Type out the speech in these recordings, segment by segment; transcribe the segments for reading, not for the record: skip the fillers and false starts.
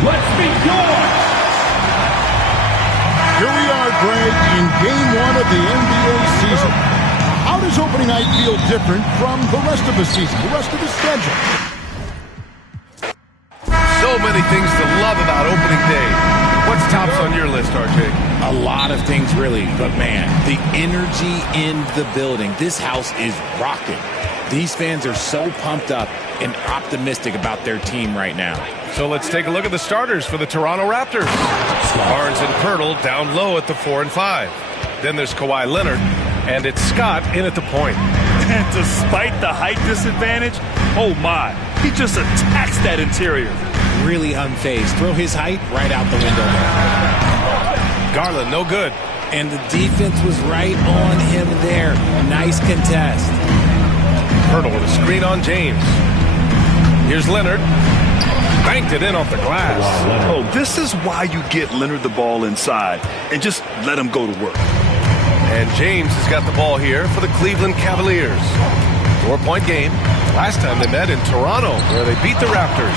Let's be yours! Here we are, Greg, in Game 1 of the NBA season. How does opening night feel different from the rest of the season, the rest of the schedule? So many things to love about opening day. What's tops on your list, RJ? A lot of things, really. But, man, the energy in the building. This house is rocking. These fans are so pumped up and optimistic about their team right now. So let's take a look at the starters for the Toronto Raptors. Barnes and Pirtle down low at the 4 and 5. Then there's Kawhi Leonard, and it's Scott in at the point. And despite the height disadvantage, oh my, he just attacks that interior. Really unfazed. Throw his height right out the window. Garland, no good. And the defense was right on him there. Nice contest. Pirtle with a screen on James. Here's Leonard. Banked it in off the glass. Oh, this is why you get Leonard the ball inside and just let him go to work. And James has got the ball here for the Cleveland Cavaliers. 4-point game. Last time they met in Toronto, where they beat the Raptors.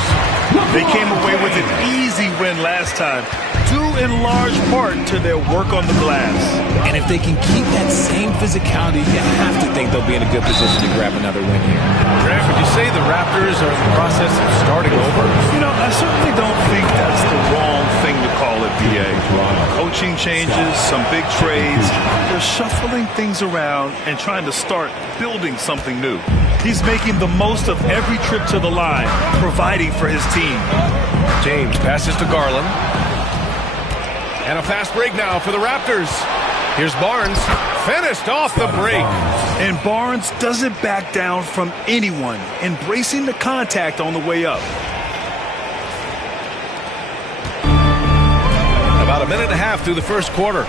They came away with an easy win last time, due in large part to their work on the glass. And if they can keep that same physicality, you have to think they'll be in a good position to grab another win here. Greg, would you say the Raptors are in the process of starting over? You know, I certainly don't think that's the wrong thing to call it, BA. Coaching changes, some big trades. They're shuffling things around and trying to start building something new. He's making the most of every trip to the line, providing for his team. James passes to Garland. And a fast break now for the Raptors. Here's Barnes. Finished off the break. And Barnes doesn't back down from anyone, embracing the contact on the way up. About a minute and a half through the first quarter.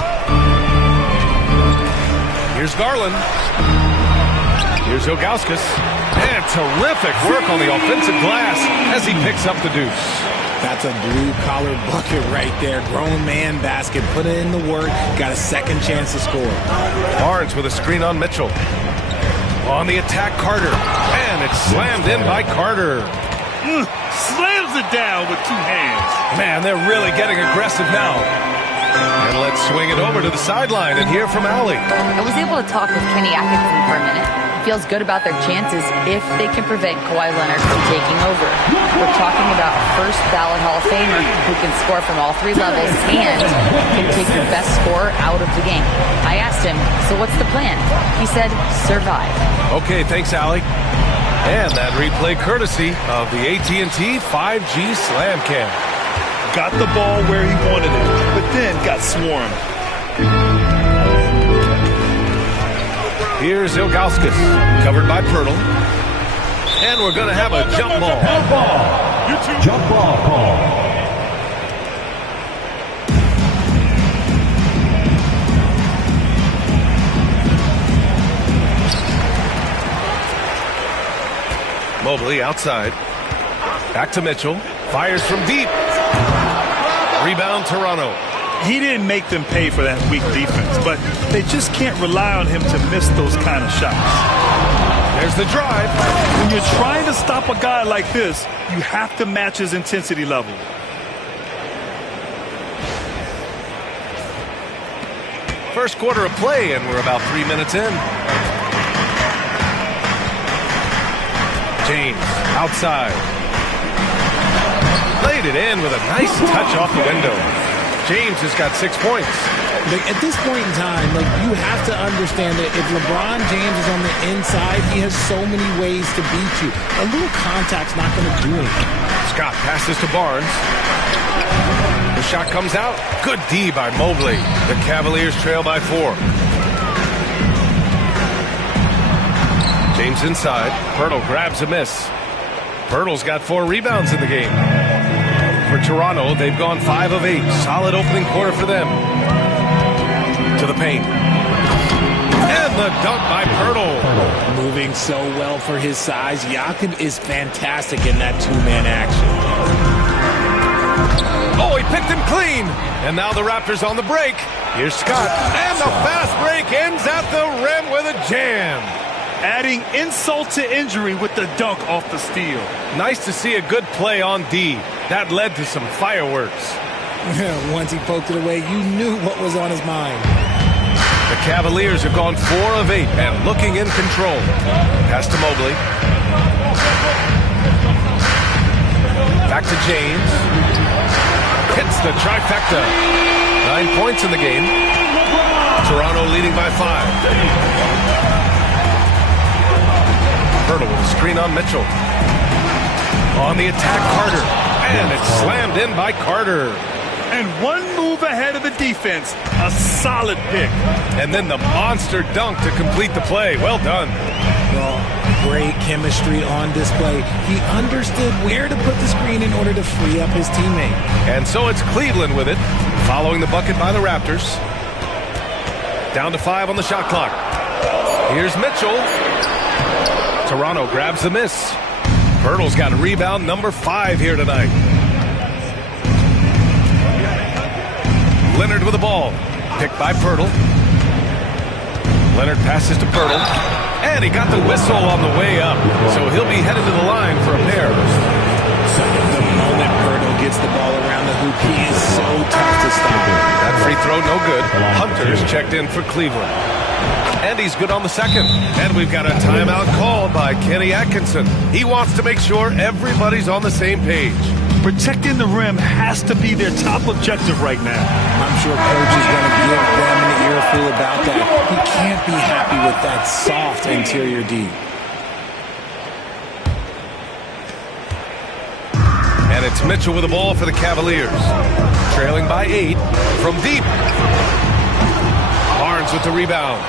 Here's Garland. Here's Ilgauskas. And terrific work on the offensive glass as he picks up the deuce. That's a blue-collar bucket right there. Grown man basket. Put in the work. Got a second chance to score. Barnes with a screen on Mitchell. On the attack, Carter. And it's slammed in by Carter. Slams it down with two hands. Man, they're really getting aggressive now. And let's swing it over to the sideline and hear from Allie. I was able to talk with Kenny Atkinson for a minute. Feels good about their chances if they can prevent Kawhi Leonard from taking over. We're talking about a first ballot Hall of Famer who can score from all three levels and can take your best scorer out of the game. I asked him, so what's the plan? He said, survive. Okay, thanks, Allie. And that replay courtesy of the AT&T 5G Slam Cam. Got the ball where he wanted it, but then got swarmed. Here's Ilgauskas, covered by Pirtle. And we're going to have a jump ball. Jump ball call. Mobley outside. Back to Mitchell. Fires from deep. Rebound Toronto. He didn't make them pay for that weak defense, but they just can't rely on him to miss those kind of shots. There's the drive. When you're trying to stop a guy like this, you have to match his intensity level. First quarter of play, and we're about 3 minutes in. James outside. Played it in with a nice touch off the window. James has got 6 points. At this point in time, you have to understand that if LeBron James is on the inside, he has so many ways to beat you. A little contact's not going to do anything. Scott passes to Barnes. The shot comes out. Good D by Mobley. The Cavaliers trail by 4. James James inside. Pirtle grabs a miss. Pirtle's got 4 rebounds in the game. For Toronto, they've gone 5 of 8. Solid opening quarter for them. To the paint. And the dunk by Pirtle. Moving so well for his size. Jakob is fantastic in that two-man action. Oh, he picked him clean. And now the Raptors on the break. Here's Scott. And the fast break ends at the rim with a jam. Adding insult to injury with the dunk off the steal. Nice to see a good play on D. That led to some fireworks. Once he poked it away, you knew what was on his mind. The Cavaliers have gone 4 of 8 and looking in control. Pass to Mobley. Back to James. Hits the trifecta. 9 points in the game. Toronto leading by 5. Pirtle with a screen on Mitchell. On the attack, Carter. And it's slammed in by Carter. And one move ahead of the defense. A solid pick. And then the monster dunk to complete the play. Well done. Well, great chemistry on display. He understood where to put the screen in order to free up his teammate. And so it's Cleveland with it, following the bucket by the Raptors. Down to 5 on the shot clock. Here's Mitchell. Toronto grabs the miss. Pirtle's got rebound number 5 here tonight. Leonard with the ball. Picked by Pirtle. Leonard passes to Pirtle. And he got the whistle on the way up. So he'll be headed to the line for a pair. The moment Pirtle gets the ball around the hoop, he is so tough to stop. That free throw no good. Hunter's checked in for Cleveland. And he's good on the second. And we've got a timeout called by Kenny Atkinson. He wants to make sure everybody's on the same page. Protecting the rim has to be their top objective right now. I'm sure coach is going to give them an earful about that. He can't be happy with that soft interior D. And it's Mitchell with the ball for the Cavaliers. Trailing by 8 from deep. Barnes with the rebound.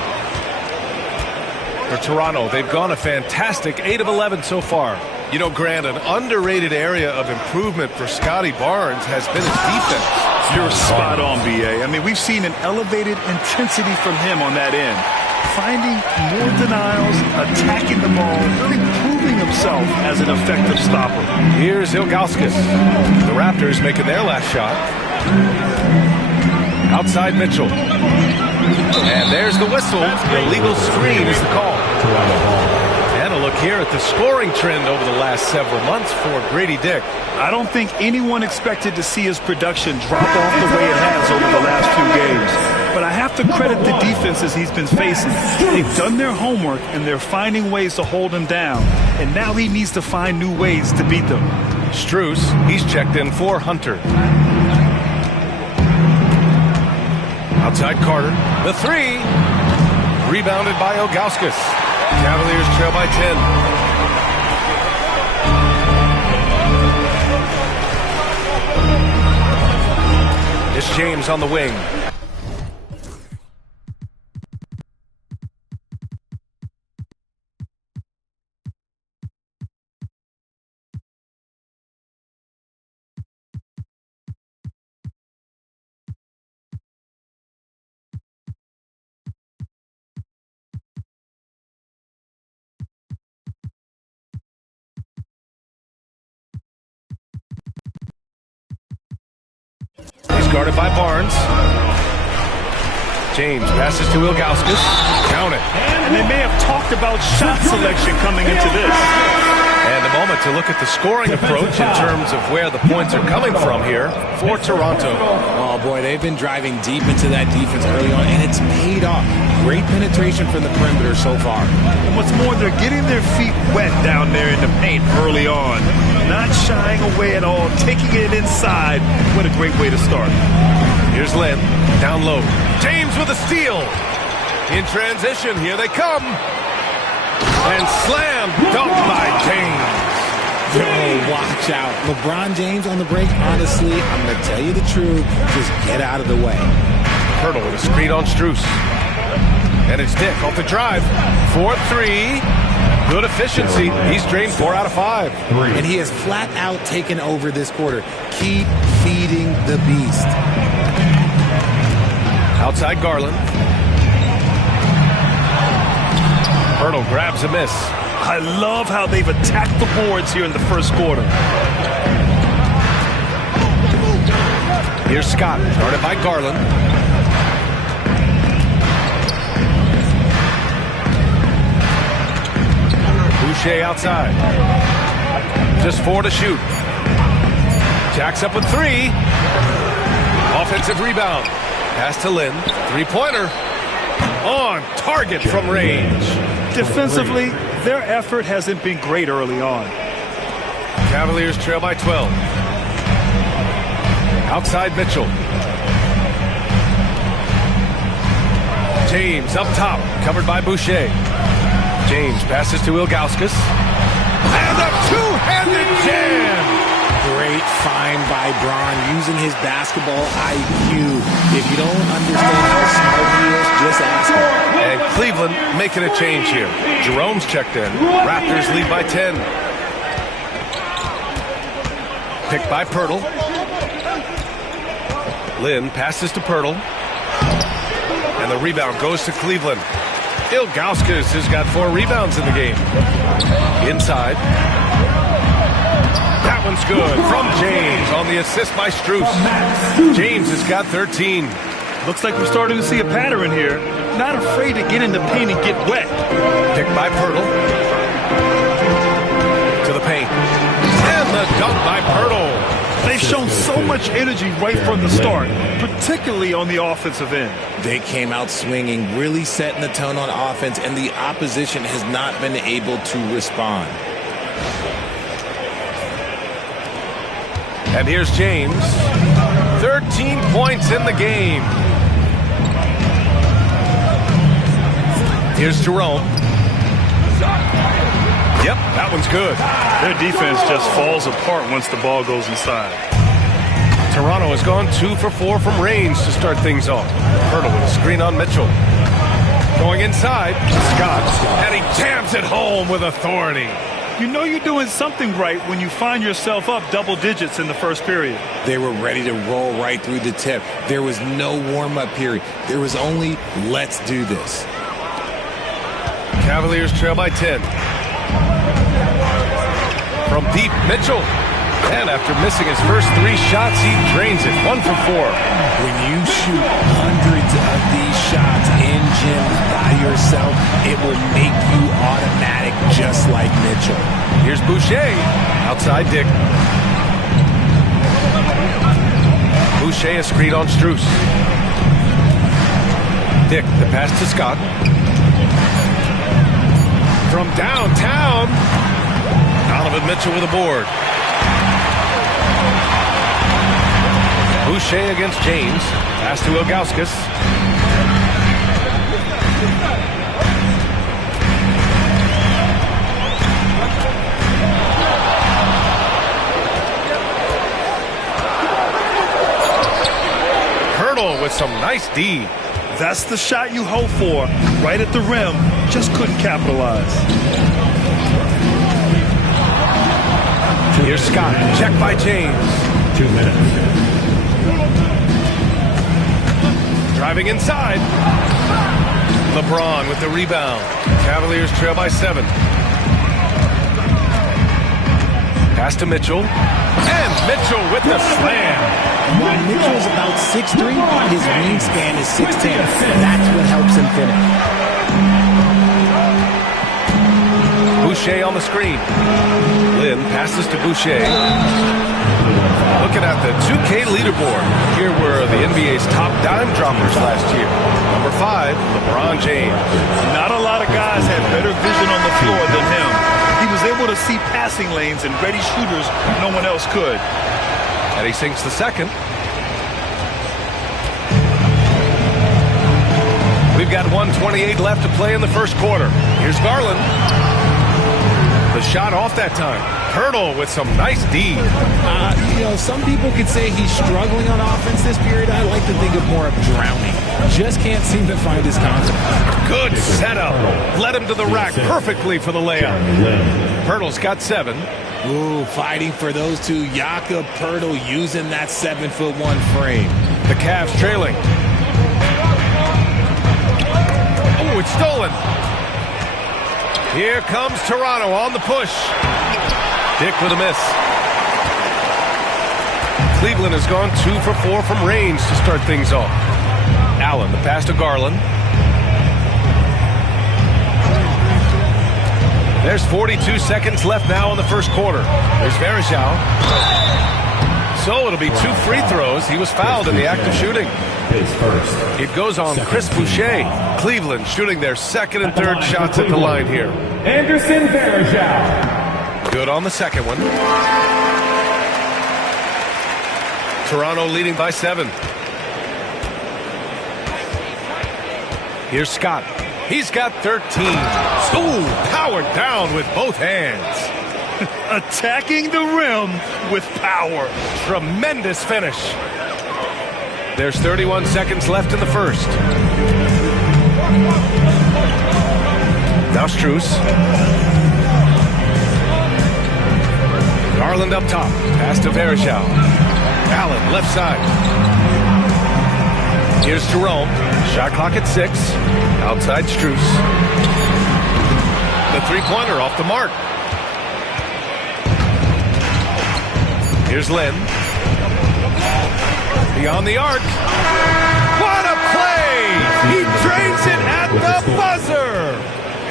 For Toronto, they've gone a fantastic 8 of 11 so far. You know, Grant, an underrated area of improvement for Scotty Barnes has been his defense. You're spot on, B.A. I mean, we've seen an elevated intensity from him on that end. Finding more denials, attacking the ball, really proving himself as an effective stopper. Here's Ilgauskas. The Raptors making their last shot. Outside Mitchell. And there's the whistle. Illegal screen is the call. And a look here at the scoring trend over the last several months for Grady Dick. I don't think anyone expected to see his production drop off the way it has over the last few games. But I have to credit the defenses he's been facing. They've done their homework, and they're finding ways to hold him down. And now he needs to find new ways to beat them. Strus, he's checked in for Hunter. Outside Carter. The 3. Rebounded by Ilgauskas. Cavaliers trail by 10. It's James on the wing. He's guarded by Barnes. James passes to Ilgauskas. Count it. And they may have talked about shot selection coming into this. And a moment to look at the scoring approach in terms of where the points are coming from here for Toronto. Oh, boy, they've been driving deep into that defense early on, and it's paid off. Great penetration from the perimeter so far. And what's more, they're getting their feet wet down there in the paint early on. Not shying away at all, taking it inside. What a great way to start. Here's Lynn, down low. James with a steal. In transition, here they come. And slam dunk by James. Oh, watch out. LeBron James on the break, honestly, I'm going to tell you the truth. Just get out of the way. Pirtle with a screen on Strus. And it's Dick off the drive. 4-3. Good efficiency. He's drained 4 out of 5. And he has flat out taken over this quarter. Keep feeding the beast. Outside Garland. Hurdle grabs a miss. I love how they've attacked the boards here in the first quarter. Here's Scott, guarded by Garland. Boucher outside. Just 4 to shoot. Jacks up with 3. Offensive rebound. Pass to Lynn. 3-pointer. On target from range. Defensively, their effort hasn't been great early on. Cavaliers trail by 12. Outside Mitchell. James up top, covered by Boucher. James passes to Ilgauskas. And a two-handed jam! Great find by Braun, using his basketball IQ. If you don't understand how smart he is, just ask him. And Cleveland making a change here. Jerome's checked in. Raptors lead by 10. Picked by Pirtle. Lynn passes to Pirtle. And the rebound goes to Cleveland. Ilgauskas has got 4 rebounds in the game. Inside. That one's good from James on the assist by Strus. James has got 13. Looks like we're starting to see a pattern here. Not afraid to get in the paint and get wet. Picked by Pirtle. To the paint. And the dunk by Pirtle. They've shown so much energy right from the start, particularly on the offensive end. They came out swinging, really setting the tone on offense, and the opposition has not been able to respond. And here's James. 13 points in the game. Here's Jerome. Yep, that one's good. Their defense just falls apart once the ball goes inside. Toronto has gone 2 for 4 from range to start things off. Hurdle with a screen on Mitchell. Going inside, Scott, and he jams it home with authority. You know you're doing something right when you find yourself up double digits in the first period. They were ready to roll right through the tip. There was no warm-up period. There was only, let's do this. Cavaliers trail by 10. From deep, Mitchell. And after missing his first 3 shots, he drains it. 1 for 4. When you shoot hundreds of these shots in gym by yourself, it will make you automatic just like Mitchell. Here's Boucher. Outside Dick. Boucher a screen on Strus. Dick, the pass to Scott. From downtown, Donovan Mitchell with a board. Boucher against James. Pass to Ilgauskas. Hurdle with some nice D. That's the shot you hope for. Right at the rim. Just couldn't capitalize. Here's Scott. Check by James. 2 minutes. Driving inside. LeBron with the rebound. Cavaliers trail by 7. Pass to Mitchell. And Mitchell with the slam. While Mitchell's about 6'3", his wingspan is 6'10". That's what helps him finish. Boucher on the screen. Lynn passes to Boucher. Looking at the 2K leaderboard. Here were the NBA's top dime droppers last year. Number 5, LeBron James. Not a lot of guys had better vision on the floor than him. He was able to see passing lanes and ready shooters no one else could. And he sinks the second. We've got 1:28 left to play in the first quarter. Here's Garland. The shot off that time. Hurdle with some nice D. Some people could say he's struggling on offense this period. I like to think of more of drowning. just can't seem to find his confidence. Good setup. Led him to the rack perfectly for the layup. Pirtle's got 7. Ooh, fighting for those two. Jakob Poeltl using that 7'1" frame. The Cavs trailing. Oh, it's stolen. Here comes Toronto on the push. Dick with a miss. Cleveland has gone 2 for 4 from range to start things off. Allen, the pass to Garland. There's 42 seconds left now in the first quarter. There's Verejao. So it'll be 2 free throws. He was fouled in the act of shooting. It goes on Chris Boucher. Cleveland shooting their second and third shots at the line here. Anderson Verejao. Good on the second one. Toronto leading by 7. Here's Scott. He's got 13. Ooh, powered down with both hands. Attacking the rim with power. Tremendous finish. There's 31 seconds left in the first. Now Strus. Garland up top. Pass to Verejao. Allen left side. Here's Jerome. Shot clock at 6. Outside Strus. The three-pointer off the mark. Here's Len. Beyond the arc. What a play! He drains it at the buzzer!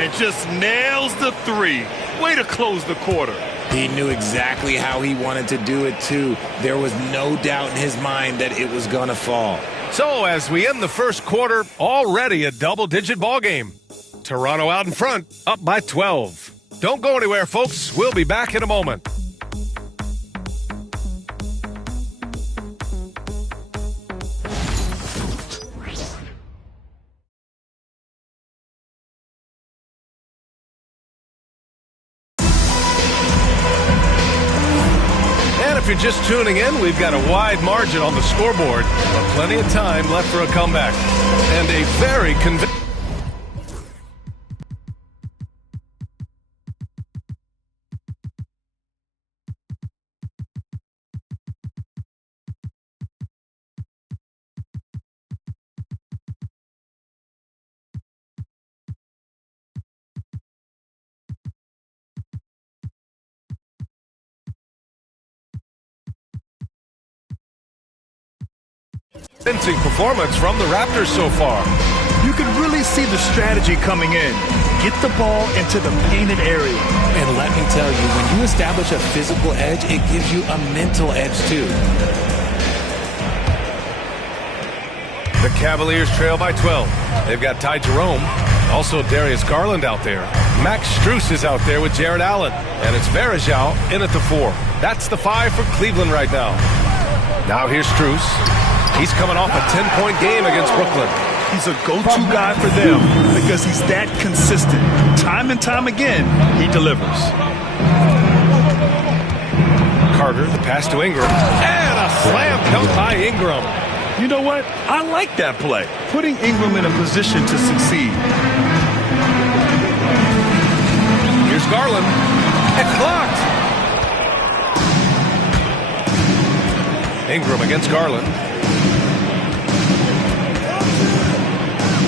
And just nails the 3. Way to close the quarter. He knew exactly how he wanted to do it, too. There was no doubt in his mind that it was going to fall. So as we end the first quarter, already a double-digit ball game. Toronto out in front, up by 12. Don't go anywhere, folks. We'll be back in a moment. If you're just tuning in, we've got a wide margin on the scoreboard, but plenty of time left for a comeback. And a very convincing... performance from the Raptors so far. You can really see the strategy coming in. Get the ball into the painted area. And let me tell you, when you establish a physical edge, it gives you a mental edge, too. The Cavaliers trail by 12. They've got Ty Jerome, also Darius Garland out there. Max Strus is out there with Jared Allen. And it's Verejao in at the 4. That's the 5 for Cleveland right now. Now here's Strus. He's coming off a 10-point game against Brooklyn. He's a go-to guy for them because he's that consistent. Time and time again, he delivers. Carter, the pass to Ingram. And a slam dunk by Ingram. You know what? I like that play. Putting Ingram in a position to succeed. Here's Garland. It's blocked. Ingram against Garland.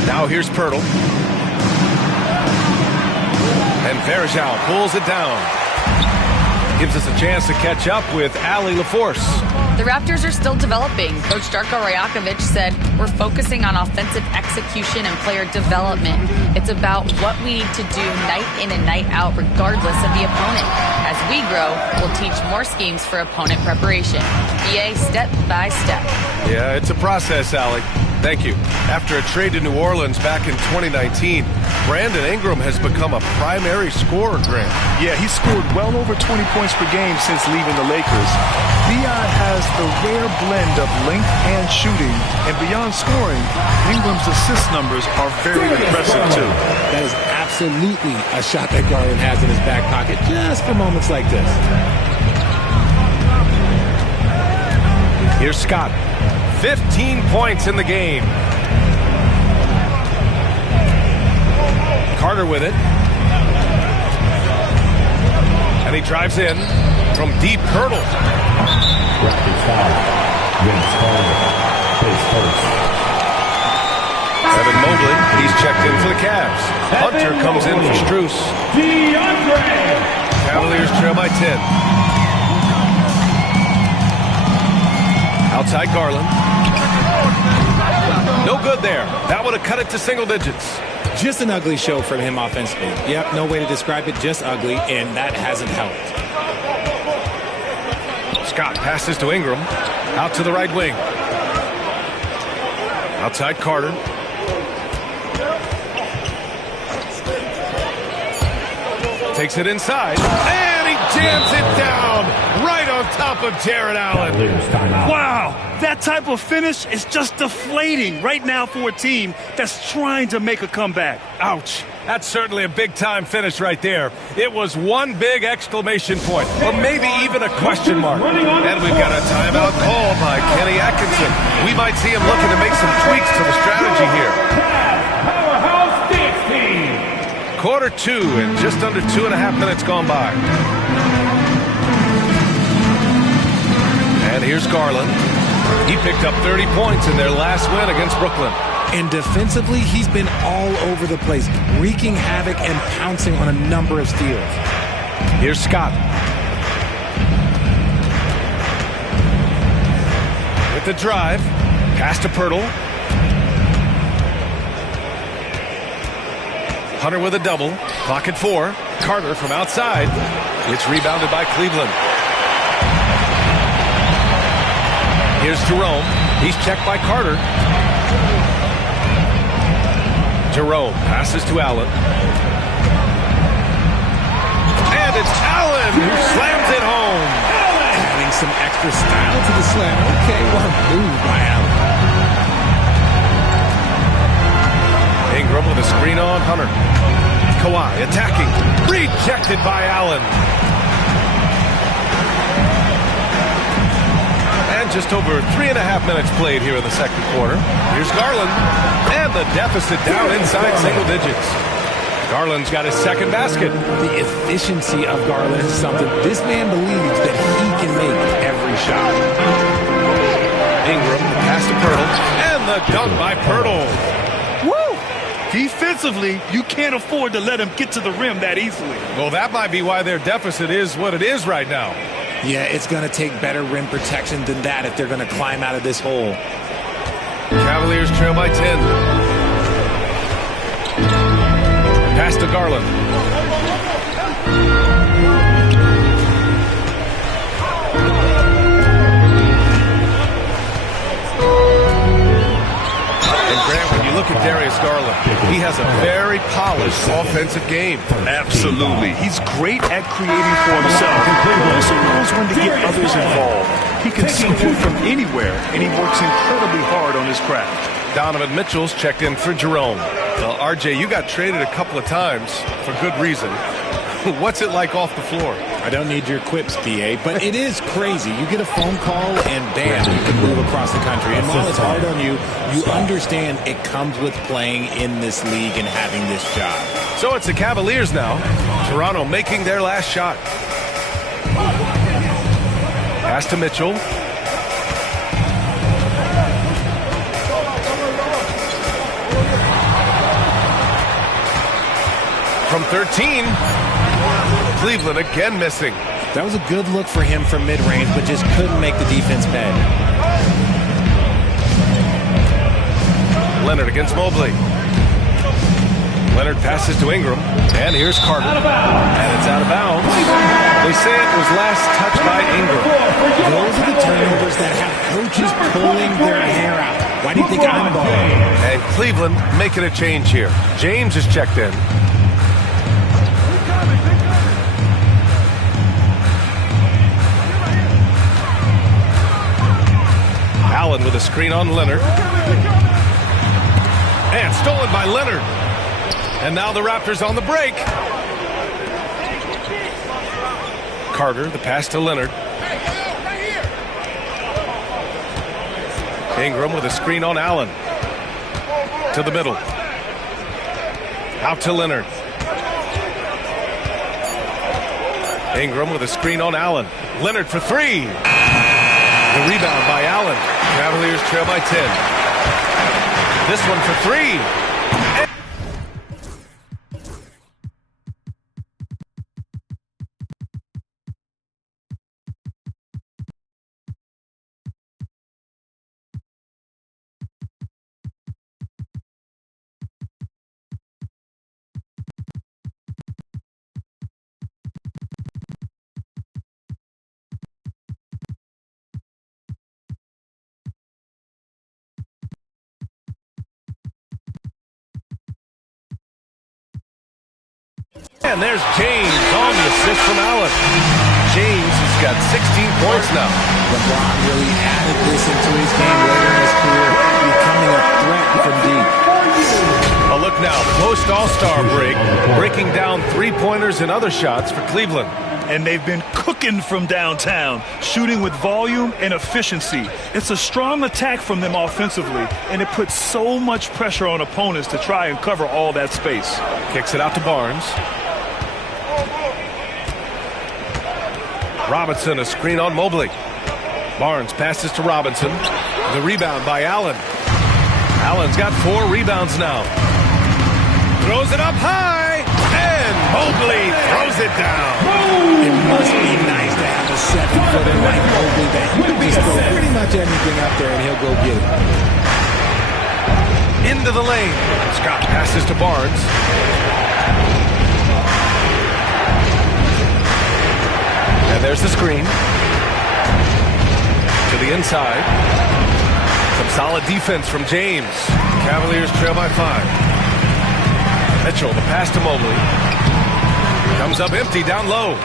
Now here's Poeltl. And Verejao pulls it down. Gives us a chance to catch up with Allie LaForce. The Raptors are still developing. Coach Darko Rajakovic said, we're focusing on offensive execution and player development. It's about what we need to do night in and night out, regardless of the opponent. As we grow, we'll teach more schemes for opponent preparation. BA step by step. Yeah, it's a process, Allie. Thank you. After a trade to New Orleans back in 2019, Brandon Ingram has become a primary scorer, Grant. Yeah, he scored well over 20 points per game since leaving the Lakers. Dion has the rare blend of length and shooting, and beyond scoring, Ingram's assist numbers are very impressive, too. That is absolutely a shot that Garland has in his back pocket just for moments like this. Here's Scott. 15 points in the game. Carter with it. And he drives in from deep. Hurdle. Raptors foul. Vince Carter. Face first. Evan Mobley, he's checked in for the Cavs. Hunter comes in for Strus. Cavaliers trail by 10. Outside Garland. No good there. That would have cut it to single digits. Just an ugly show from him offensively. Yep, no way to describe it, just ugly, and that hasn't helped. Scott passes to Ingram. Out to the right wing. Outside Carter. Takes it inside. And he jams it down right on top of Jared Allen. Wow, that type of finish is just deflating right now for a team that's trying to make a comeback. Ouch. That's certainly a big-time finish right there. It was one big exclamation point, or maybe even a question mark. And we've got a timeout called by Kenny Atkinson. We might see him looking to make some tweaks to the strategy here. Powerhouse Dance Team. Quarter 2 and just under 2.5 minutes gone by. And here's Garland. He picked up 30 points in their last win against Brooklyn. And defensively, he's been all over the place, wreaking havoc and pouncing on a number of steals. Here's Scott. With the drive. Pass to Pirtle. Hunter with a double. Clock at 4. Carter from outside. It's rebounded by Cleveland. Here's Jerome. He's checked by Carter. Jerome passes to Allen. And it's Allen who slams it home. Adding some extra style to the slam. Okay, well, move by Allen. Ingram with a screen on Hunter. Kawhi attacking. Rejected by Allen. And just over 3.5 minutes played here in the second quarter. Here's Garland. And the deficit down inside single digits. Garland's got his second basket. The efficiency of Garland is something this man believes that he can make every shot. Ingram, the pass to Pirtle. And the dunk by Pirtle. Woo! Defensively, you can't afford to let him get to the rim that easily. Well, that might be why their deficit is what it is right now. Yeah, it's going to take better rim protection than that if they're going to climb out of this hole. Cavaliers trail by 10. Pass to Garland. And Grant, when you look at Darius Garland, he has a very polished offensive game. Absolutely. He's great at creating for himself, but also knows when to get others involved. He can score from anywhere, and he works incredibly hard on his craft. Donovan Mitchell's checked in for Jerome. Well, RJ, you got traded a couple of times for good reason. What's it like off the floor? I don't need your quips, BA, but it is crazy. You get a phone call and bam, you can move across the country. And while it's hard on you, you understand it comes with playing in this league and having this job. So it's the Cavaliers now. Toronto making their last shot. Pass to Mitchell. From 13. Cleveland again missing. That was a good look for him from mid-range, but just couldn't make the defense pay. Leonard against Mobley. Leonard passes to Ingram. And here's Carter. And it's out of bounds. They say it was last touched by Ingram. Those are the turnovers that have coaches pulling their hair out. Why do you think I'm balling? And Cleveland making a change here. James is checked in. Allen with a screen on Leonard. And stolen by Leonard. And now the Raptors on the break. Carter, the pass to Leonard. Ingram with a screen on Allen. To the middle. Out to Leonard. Ingram with a screen on Allen. Leonard for three. The rebound by Allen. Cavaliers trail by 10. This one for three. And there's James on the assist from Allen. James has got 16 points now. LeBron really added this into his game later in his career, becoming a threat from deep. A look now, post-All-Star break, breaking down three-pointers and other shots for Cleveland. And they've been cooking from downtown, shooting with volume and efficiency. It's a strong attack from them offensively, and it puts so much pressure on opponents to try and cover all that space. Kicks it out to Barnes. Robinson, a screen on Mobley. Barnes passes to Robinson. The rebound by Allen. Allen's got 4 rebounds now. Throws it up high, and Mobley throws it down. It must be nice to have a 7-footer like Mobley that you can just throw pretty much anything up there and he'll go get it. Into the lane. Scott passes to Barnes. And there's the screen. To the inside. Some solid defense from James. Cavaliers trail by 5. Mitchell, the pass to Mobley. Comes up empty down low.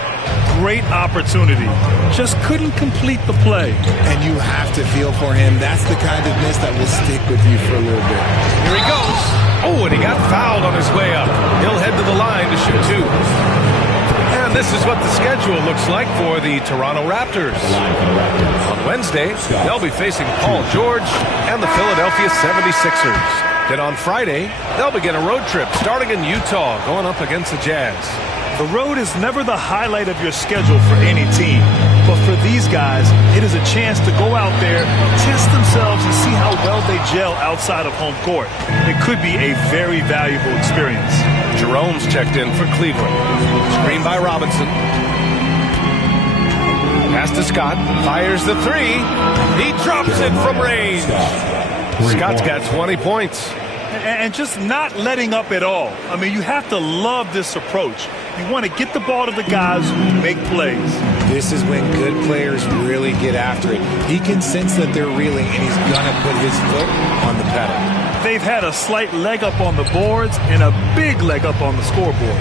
Great opportunity. Just couldn't complete the play. And you have to feel for him. That's the kind of miss that will stick with you for a little bit. Here he goes. Oh, and he got fouled on his way up. He'll head to the line to shoot 2. And this is what the schedule looks like for the Toronto Raptors. On Wednesday, they'll be facing Paul George and the Philadelphia 76ers. Then on Friday, they'll begin a road trip starting in Utah, going up against the Jazz. The road is never the highlight of your schedule for any team. But for these guys, it is a chance to go out there, test themselves, and see how well they gel outside of home court. It could be a very valuable experience. Jerome's checked in for Cleveland. Screen by Robinson. Pass to Scott. Fires the 3. He drops it from range. Scott's got 20 points. And just not letting up at all. I mean, you have to love this approach. You want to get the ball to the guys who make plays. This is when good players really get after it. He can sense that they're reeling, and he's going to put his foot on the pedal. They've had a slight leg up on the boards and a big leg up on the scoreboard.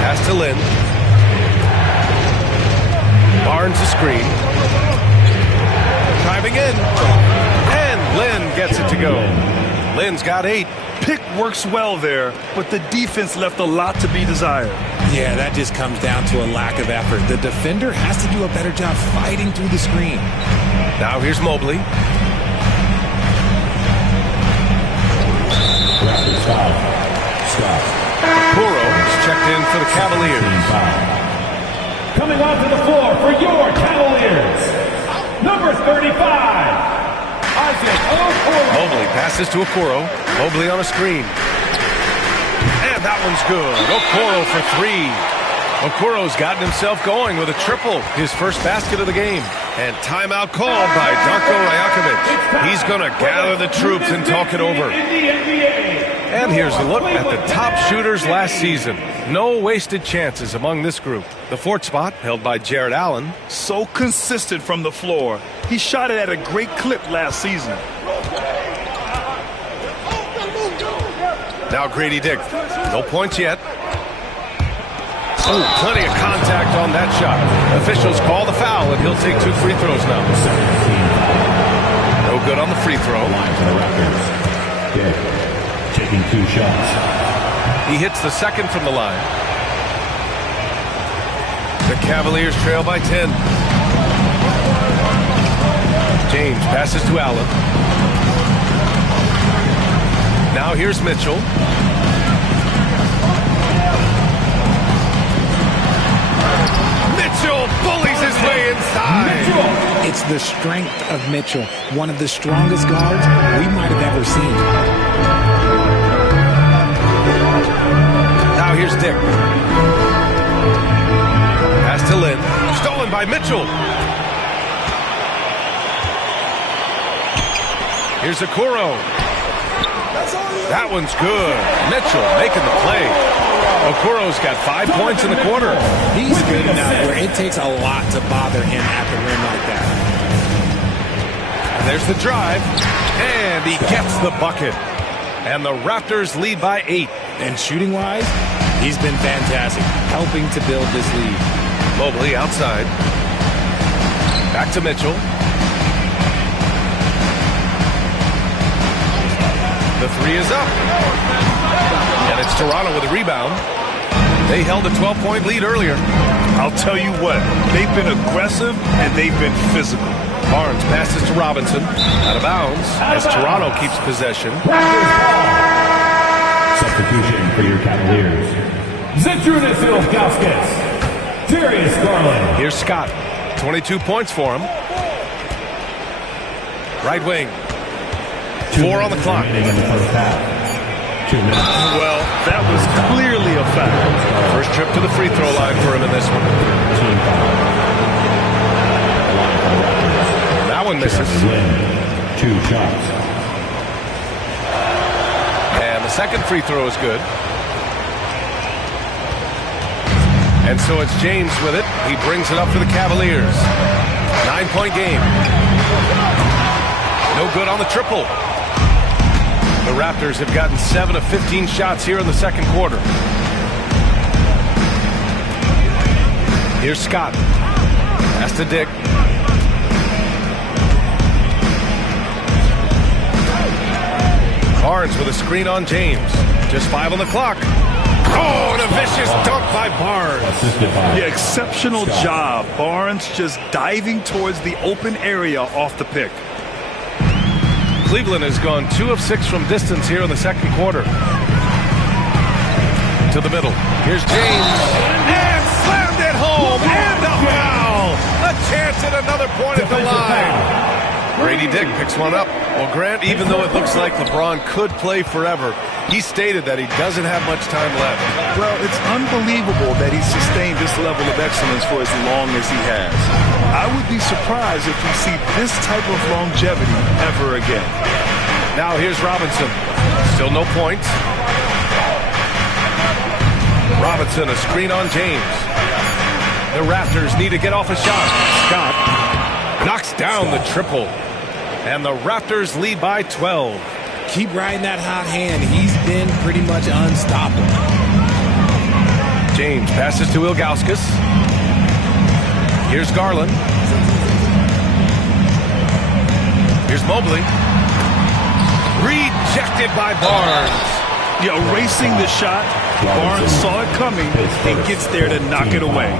Pass to Lynn. Barnes a screen. Driving in. And Lynn gets it to go. Lynn's got 8. Pick works well there, but the defense left a lot to be desired. Yeah, that just comes down to a lack of effort. The defender has to do a better job fighting through the screen. Now here's Mobley. Raptors foul. Scott. Kuro is checked in for the Cavaliers. Coming onto the floor for your Cavaliers, number 35. Mobley passes to Okoro. Mobley on a screen. And that one's good. Okoro for 3. Okoro's gotten himself going with a triple, his first basket of the game. And timeout called by Darko Rajakovic. He's going to gather the troops and talk it over. And here's a look at the top shooters last season. No wasted chances among this group. The 4th spot held by Jared Allen. So consistent from the floor. He shot it at a great clip last season. Now Grady Dick. No points yet. Oh, plenty of contact on that shot. Officials call the foul, and he'll take 2 free throws now. No good on the free throw. Dick taking 2 shots. He hits the second from the line. The Cavaliers trail by 10. James passes to Allen. here's Mitchell. Mitchell bullies his way inside. It's the strength of Mitchell, one of the strongest guards we might have ever seen. Now here's Dick. Pass to Lynn. Stolen by Mitchell. Here's Okoro. That one's good. Mitchell making the play. Okoro's got 5 points in the quarter. He's good enough where it takes a lot to bother him at the rim like that. And there's the drive. And he gets the bucket. And the Raptors lead by 8. And shooting-wise, he's been fantastic, helping to build this lead. Mobley outside. Back to Mitchell. The three is up. And it's Toronto with a rebound. They held a 12-point lead earlier. I'll tell you what, they've been aggressive and they've been physical. Barnes passes to Robinson. Out of bounds as Toronto keeps possession. Substitution for your Cavaliers. Zydrunas Ilgauskas. Darius Garland. Here's Scott. 22 points for him. Right wing. 4 on the clock. In the first half. 2 minutes. Well, that was clearly a foul. First trip to the free throw line for him in this one. Team foul. The line for the Raptors. That one misses. Lynn, 2 shots. And the second free throw is good. And so it's James with it. He brings it up for the Cavaliers. 9-point game. No good on the triple. The Raptors have gotten 7 of 15 shots here in the second quarter. Here's Scott. Pass to Dick. Barnes with a screen on James. Just 5 on the clock. Oh, and a vicious dunk by Barnes. Yeah, exceptional job. Barnes just diving towards the open area off the pick. Cleveland has gone 2 of 6 from distance here in the second quarter. To the middle. Here's James. And slammed it home. And a foul. A chance at another point at the line. Grady Dick picks one up. Well, Grant, even though it looks like LeBron could play forever, he stated that he doesn't have much time left. Well, it's unbelievable that he sustained this level of excellence for as long as he has. I would be surprised if we see this type of longevity ever again. Now here's Robinson. Still no points. Robinson, a screen on James. The Raptors need to get off a shot. Scott knocks down the triple. And the Raptors lead by 12. Keep riding that hot hand. He's been pretty much unstoppable. James passes to Ilgauskas. Here's Garland. Here's Mobley. Rejected by Barnes. Yeah, erasing the shot. Barnes saw it coming and gets there to knock it away.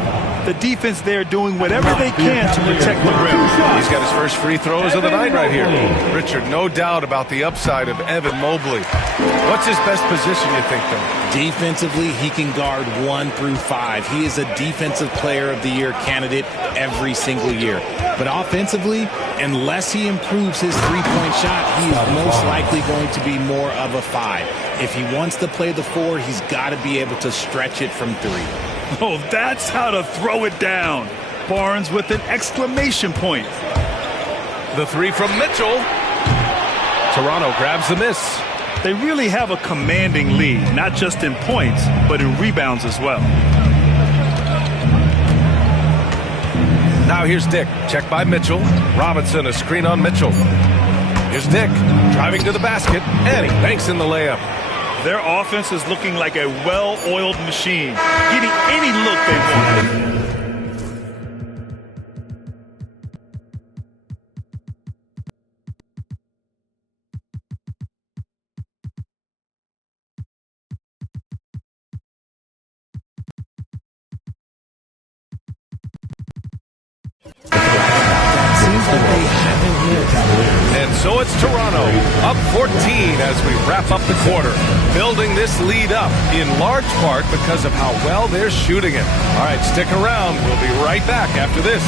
The defense there doing whatever they can to protect the rim. He's got his first free throws of the night right here. Richard, no doubt about the upside of Evan Mobley. What's his best position, you think, though? Defensively, he can guard 1 through 5. He is a Defensive Player of the Year candidate every single year. But offensively, unless he improves his three-point shot, he is most likely going to be more of a 5. If he wants to play the 4, he's got to be able to stretch it from 3. Oh, that's how to throw it down. Barnes with an exclamation point. The 3 from Mitchell. Toronto grabs the miss. They really have a commanding lead, not just in points, but in rebounds as well. Now here's Dick. Checked by Mitchell. Robinson, a screen on Mitchell. Here's Dick, driving to the basket, and he banks in the layup. Their offense is looking like a well-oiled machine, getting any look they want. so it's Toronto up 14 as we wrap up the quarter, building this lead up in large part because of how well they're shooting it. All right, stick around. We'll be right back after this.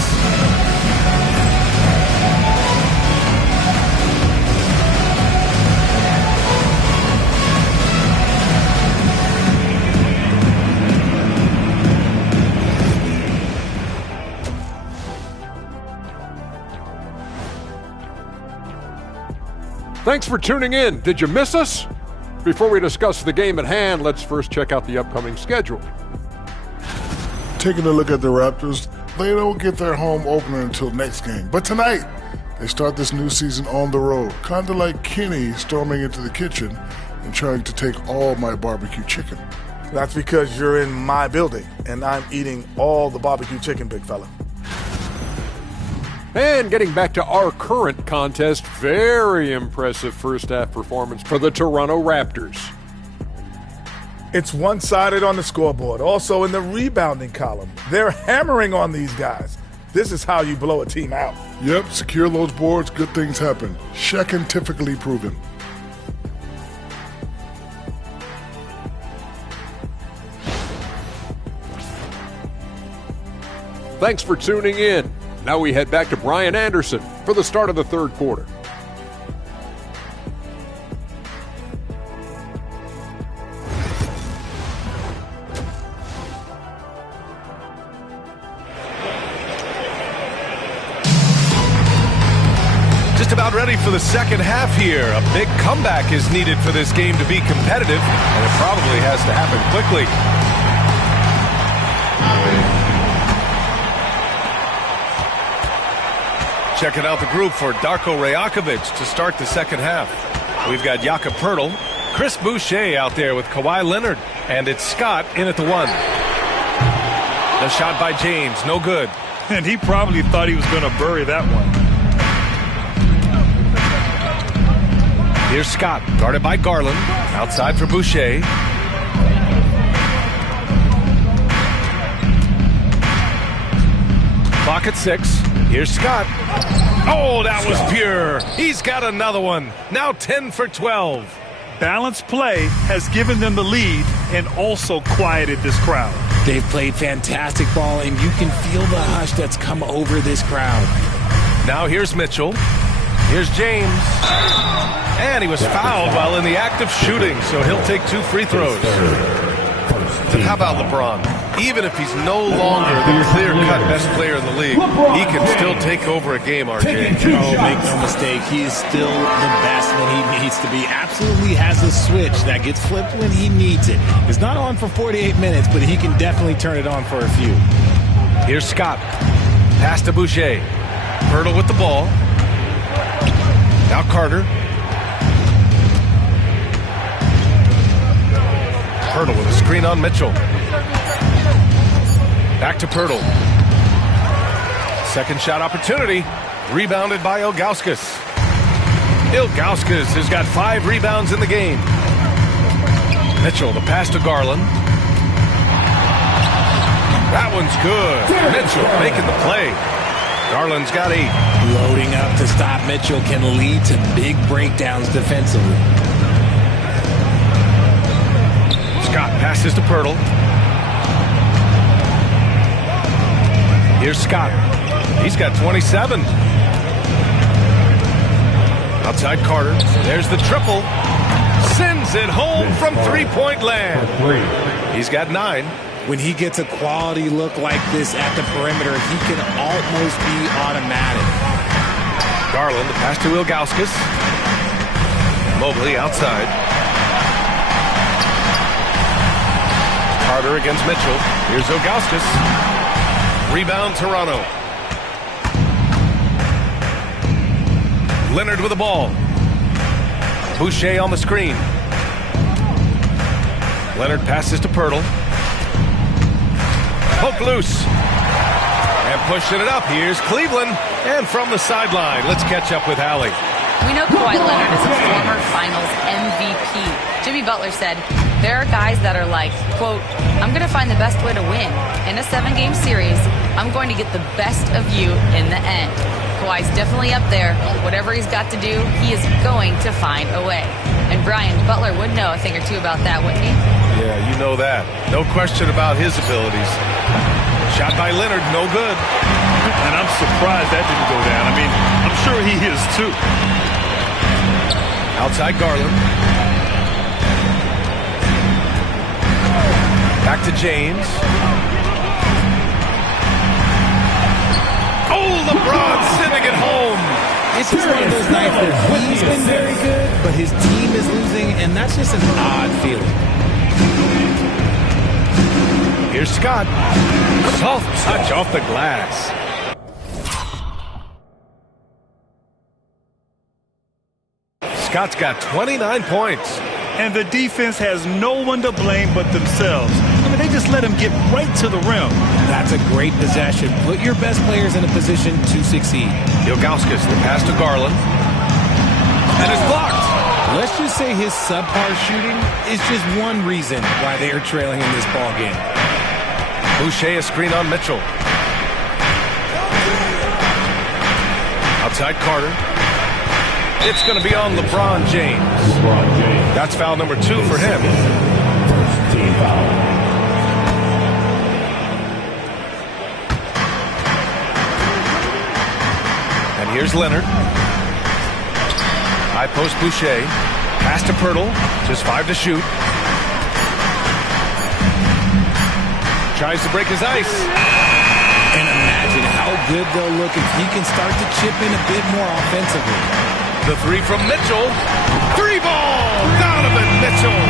Thanks for tuning in. Did you miss us? Before we discuss the game at hand, let's first check out the upcoming schedule. Taking a look at the Raptors, they don't get their home opener until next game. But tonight, they start this new season on the road, kind of like Kenny storming into the kitchen and trying to take all my barbecue chicken. That's because you're in my building, and I'm eating all the barbecue chicken, big fella. And getting back to our current contest, very impressive first-half performance for the Toronto Raptors. It's one-sided on the scoreboard. Also in the rebounding column, they're hammering on these guys. This is how you blow a team out. Yep, secure those boards, good things happen. Scientifically proven. Thanks for tuning in. Now we head back to Brian Anderson for the start of the third quarter. Just about ready for the second half here. A big comeback is needed for this game to be competitive, and it probably has to happen quickly. Checking out the group for Darko Rajakovic to start the second half. We've got Jakob Poeltl, Chris Boucher out there with Kawhi Leonard, and it's Scott in at the one. The shot by James, no good. And he probably thought he was going to bury that one. Here's Scott, guarded by Garland, outside for Boucher. Clock at 6. Here's Scott. Oh, that was pure. He's got another one. Now 10 for 12. Balanced play has given them the lead and also quieted this crowd. They've played fantastic ball, and you can feel the hush that's come over this crowd. Now here's Mitchell. Here's James. And he was fouled while in the act of shooting, so he'll take 2 free throws. But how about LeBron? Even if he's no longer the clear-cut best player in the league, he can still take over a game, RJ. Oh, make no mistake, he is still the best when he needs to be. Absolutely has a switch that gets flipped when he needs it. It's not on for 48 minutes, but he can definitely turn it on for a few. Here's Scott. Pass to Boucher. Poeltl with the ball. Now Carter. Poeltl with a screen on Mitchell. Back to Poeltl. Second shot opportunity. Rebounded by Ilgauskas. Ilgauskas has got 5 rebounds in the game. Mitchell, the pass to Garland. That one's good. Mitchell making the play. Garland's got 8. Loading up to stop Mitchell can lead to big breakdowns defensively. Scott passes to Poeltl. Here's Scott. He's got 27. Outside Carter. There's the triple. Sends it home from three-point land. He's got 9. When he gets a quality look like this at the perimeter, he can almost be automatic. Garland, the pass to Ilgauskas. Mobley outside. Carter against Mitchell. Here's Ilgauskas. Rebound Toronto. Leonard with the ball. Boucher on the screen. Leonard passes to Poeltl. Poke loose. And pushing it up. Here's Cleveland. And from the sideline, let's catch up with Allie. We know Kawhi Leonard is a former Finals MVP. Jimmy Butler said, there are guys that are like, quote, I'm going to find the best way to win in a 7-game series I'm going to get the best of you in the end. Kawhi's definitely up there. Whatever he's got to do, he is going to find a way. And Brian Butler would know a thing or two about that, wouldn't he? Yeah, you know that. No question about his abilities. Shot by Leonard, no good. And I'm surprised that didn't go down. I mean, I'm sure he is too. Outside Garland. Back to James. Oh, LeBron sending it home. It's just one of those nights where he's been very good, but his team is losing, and that's just an odd feeling. Here's Scott. Soft touch off the glass. Scott's got 29 points. And the defense has no one to blame but themselves. I mean, they just let him get right to the rim. That's a great possession. Put your best players in a position to succeed. Ilgauskas, the pass to Garland. And it's blocked. Let's just say his subpar shooting is just one reason why they are trailing in this ball game. Boucher, a screen on Mitchell. Outside Carter. It's going to be on LeBron James. That's foul number 2 for him. First team foul. And here's Leonard. High post Boucher. Pass to Pirtle. Just 5 to shoot. Tries to break his ice. And imagine how good they'll look if he can start to chip in a bit more offensively. The 3 from Mitchell. 3 ball! Donovan Mitchell!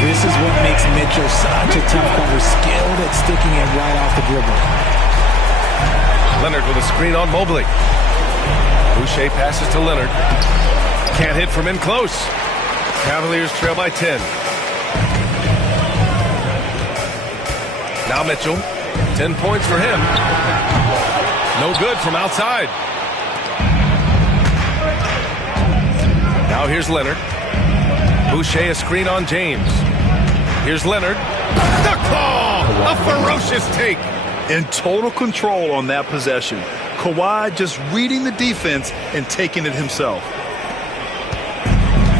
This is what makes Mitchell such a tough cover, skilled at sticking it right off the dribble. Leonard with a screen on Mobley. Boucher passes to Leonard. Can't hit from in close. Cavaliers trail by 10. Now Mitchell. 10 points for him. No good from outside. Now here's Leonard. Boucher, a screen on James. Here's Leonard. The call! A ferocious take. In total control on that possession. Kawhi just reading the defense and taking it himself.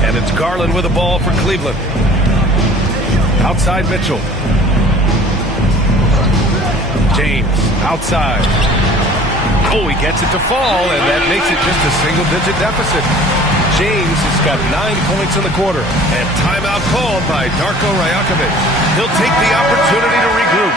And it's Garland with the ball for Cleveland. Outside Mitchell. James, outside. Oh, he gets it to fall, and that makes it just a single-digit deficit. James has got 9 points in the quarter. And timeout called by Darko Rajakovic. He'll take the opportunity to regroup.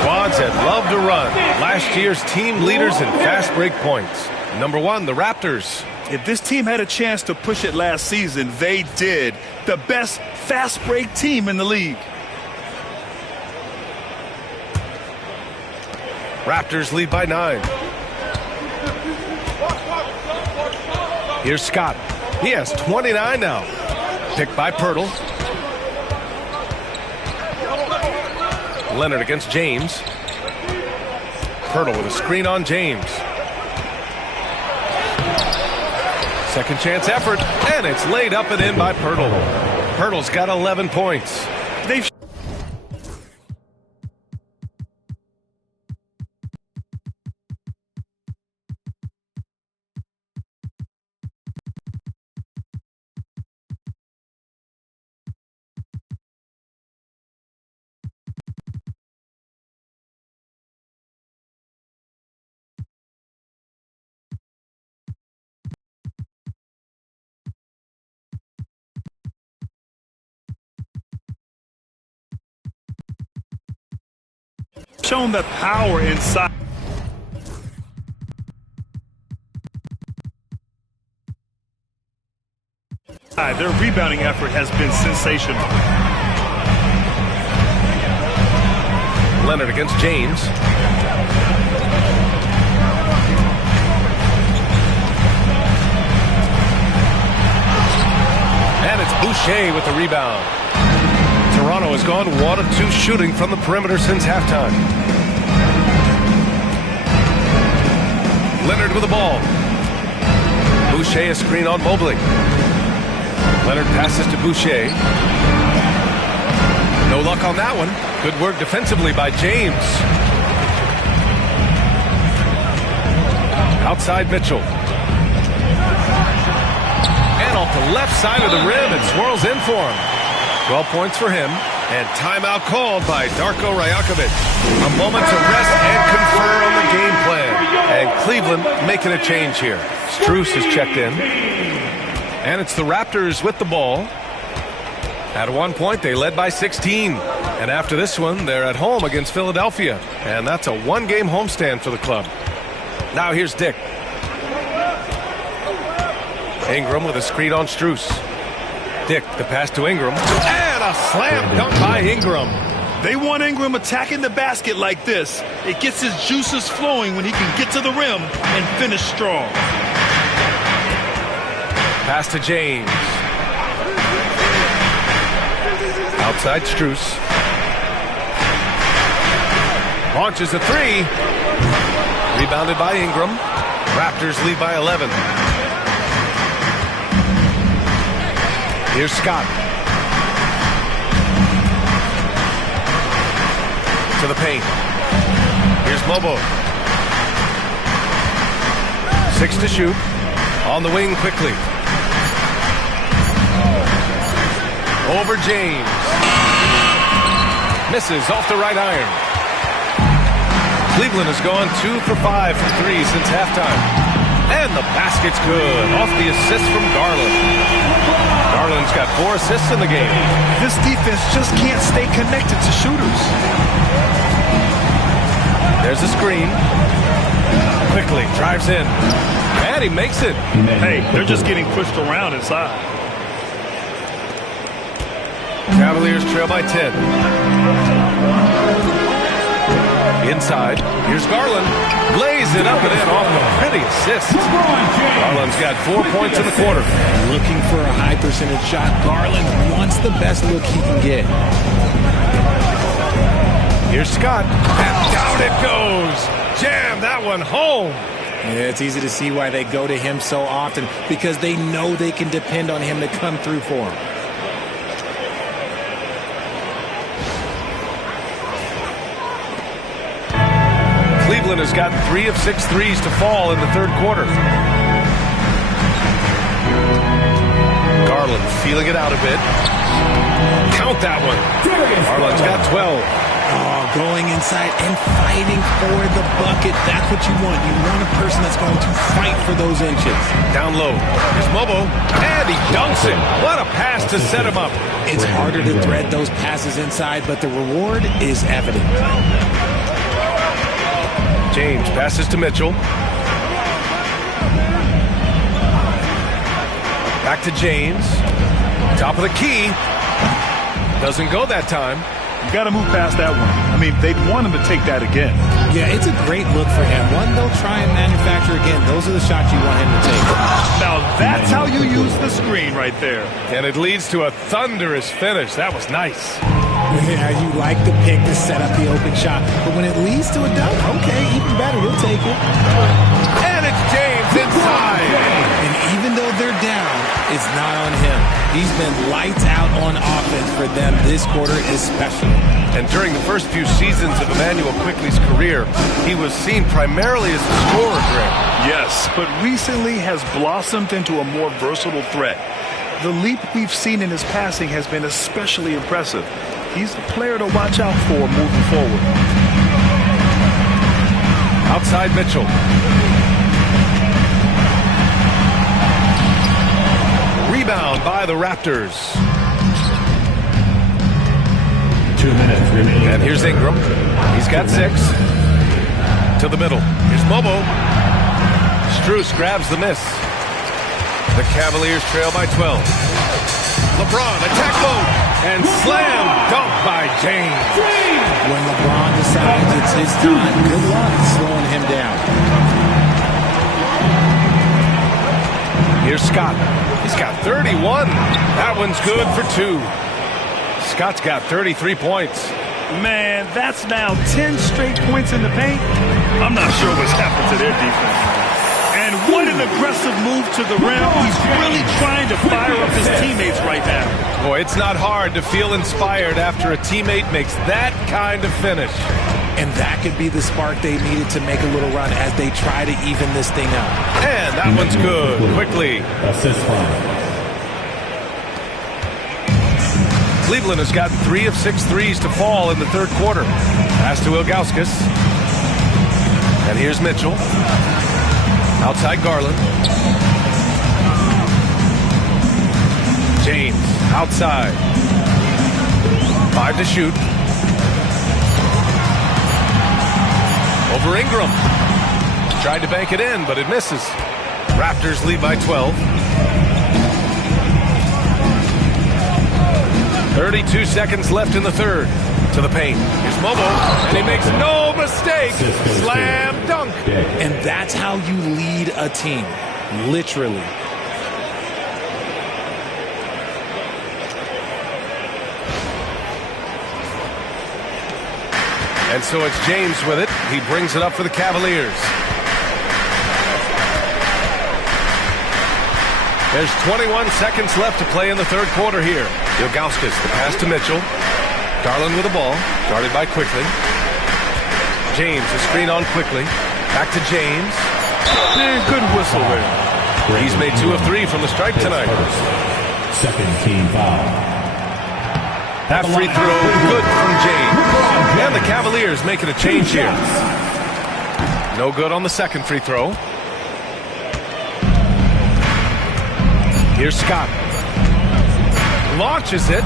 Squads that love to run. Last year's team leaders in fast break points. Number 1, the Raptors. If this team had a chance to push it last season, they did. The best fast break team in the league. Raptors lead by 9. Here's Scott. He has 29 now. Picked by Pirtle. Leonard against James. Pirtle with a screen on James. Second chance effort, and it's laid up and in by Pirtle. Pirtle's got 11 points. They've shown the power inside. Their rebounding effort has been sensational. Leonard against James. And it's Boucher with the rebound. Toronto has gone 1 of 2 shooting from the perimeter since halftime. Leonard with the ball. Boucher a screen on Mobley. Leonard passes to Boucher. No luck on that one. Good work defensively by James. Outside Mitchell. And off the left side of the rim, it swirls in for him. 12 points for him. And timeout called by Darko Rajakovic. A moment to rest and confer on the game plan. And Cleveland making a change here. Strus is checked in. And it's the Raptors with the ball. At one point, they led by 16. And after this one, they're at home against Philadelphia. And that's a one-game homestand for the club. Now here's Dick. Ingram with a screen on Strus. Dick, the pass to Ingram. And a slam dunk by Ingram. They want Ingram attacking the basket like this. It gets his juices flowing when he can get to the rim and finish strong. Pass to James. Outside Strus. Launches a three. Rebounded by Ingram. Raptors lead by 11. Here's Scott. To the paint. Here's Lobo. 6 to shoot. On the wing quickly. Over James. Misses off the right iron. Cleveland has gone 2 for 5 from 3 since halftime. And the basket's good. Off the assist from Garland. Garland's got 4 assists in the game. This defense just can't stay connected to shooters. There's a screen. Quickly drives in. And he makes it. Hey, they're just getting pushed around inside. Cavaliers trail by 10. Inside. Here's Garland. Lays it up and in off a pretty assist. Garland's got 4 points in the quarter. Looking for a high percentage shot. Garland wants the best look he can get. Here's Scott. And down it goes. Jam that one home. Yeah, it's easy to see why they go to him so often, because they know they can depend on him to come through for them. Cleveland has gotten 3 of 6 threes to fall in the third quarter. Garland feeling it out a bit. Count that one. Garland's got 12. Oh, going inside and fighting for the bucket. That's what you want. You want a person that's going to fight for those inches. Down low. Here's Mobo. And he dunks it. What a pass to set him up. It's harder to thread those passes inside, but the reward is evident. James passes to Mitchell. Back to James. Top of the key. Doesn't go that time. You got to move past that one. I mean, they'd want him to take that again. Yeah, it's a great look for him. One they'll try and manufacture again. Those are the shots you want him to take. Now, that's how you use the screen right there. And it leads to a thunderous finish. That was nice. Yeah, you like the pick to set up the open shot. But when it leads to a dunk, okay, even better, he'll take it. And it's James inside. And even though they're down, it's not on him. He's been lights out on offense for them this quarter especially. And during the first few seasons of Emmanuel Quickley's career, he was seen primarily as the scorer, Greg. Yes, but recently has blossomed into a more versatile threat. The leap we've seen in his passing has been especially impressive. He's the player to watch out for moving forward. Outside Mitchell. Rebound by the Raptors. 2 minutes remaining. And here's Ingram. He's got 6. To the middle. Here's Mobo. Strus grabs the miss. The Cavaliers trail by 12. LeBron, attack mode, and slam dunk by James. When LeBron decides it's his time, good luck slowing him down. Here's Scott. He's got 31. That one's good for 2. Scott's got 33 points. Man, that's now 10 straight points in the paint. I'm not sure what's happened to their defense. And what an aggressive move to the rim. He's really trying to fire up his teammates right now. Boy, it's not hard to feel inspired after a teammate makes that kind of finish. And that could be the spark they needed to make a little run as they try to even this thing out. And that one's good. Quickly. Assist line. Cleveland has gotten 3 of 6 threes to fall in the third quarter. Pass to Ilgauskas. And here's Mitchell. Outside Garland. James outside. 5 to shoot. Over Ingram. Tried to bank it in, but it misses. Raptors lead by 12. 32 seconds left in the third. To the paint. Here's Momo, and he makes no mistake. Slam dunk. And that's how you lead a team. Literally. And so it's James with it. He brings it up for the Cavaliers. There's 21 seconds left to play in the third quarter here. Ilgauskas, the pass to Mitchell. Garland with the ball, guarded by Quickly. James, the screen on Quickly. Back to James. Good whistle there. He's made 2 of 3 from the stripe tonight. Second team foul. That free throw, good from James. And the Cavaliers making a change here. No good on the second free throw. Here's Scott. Launches it.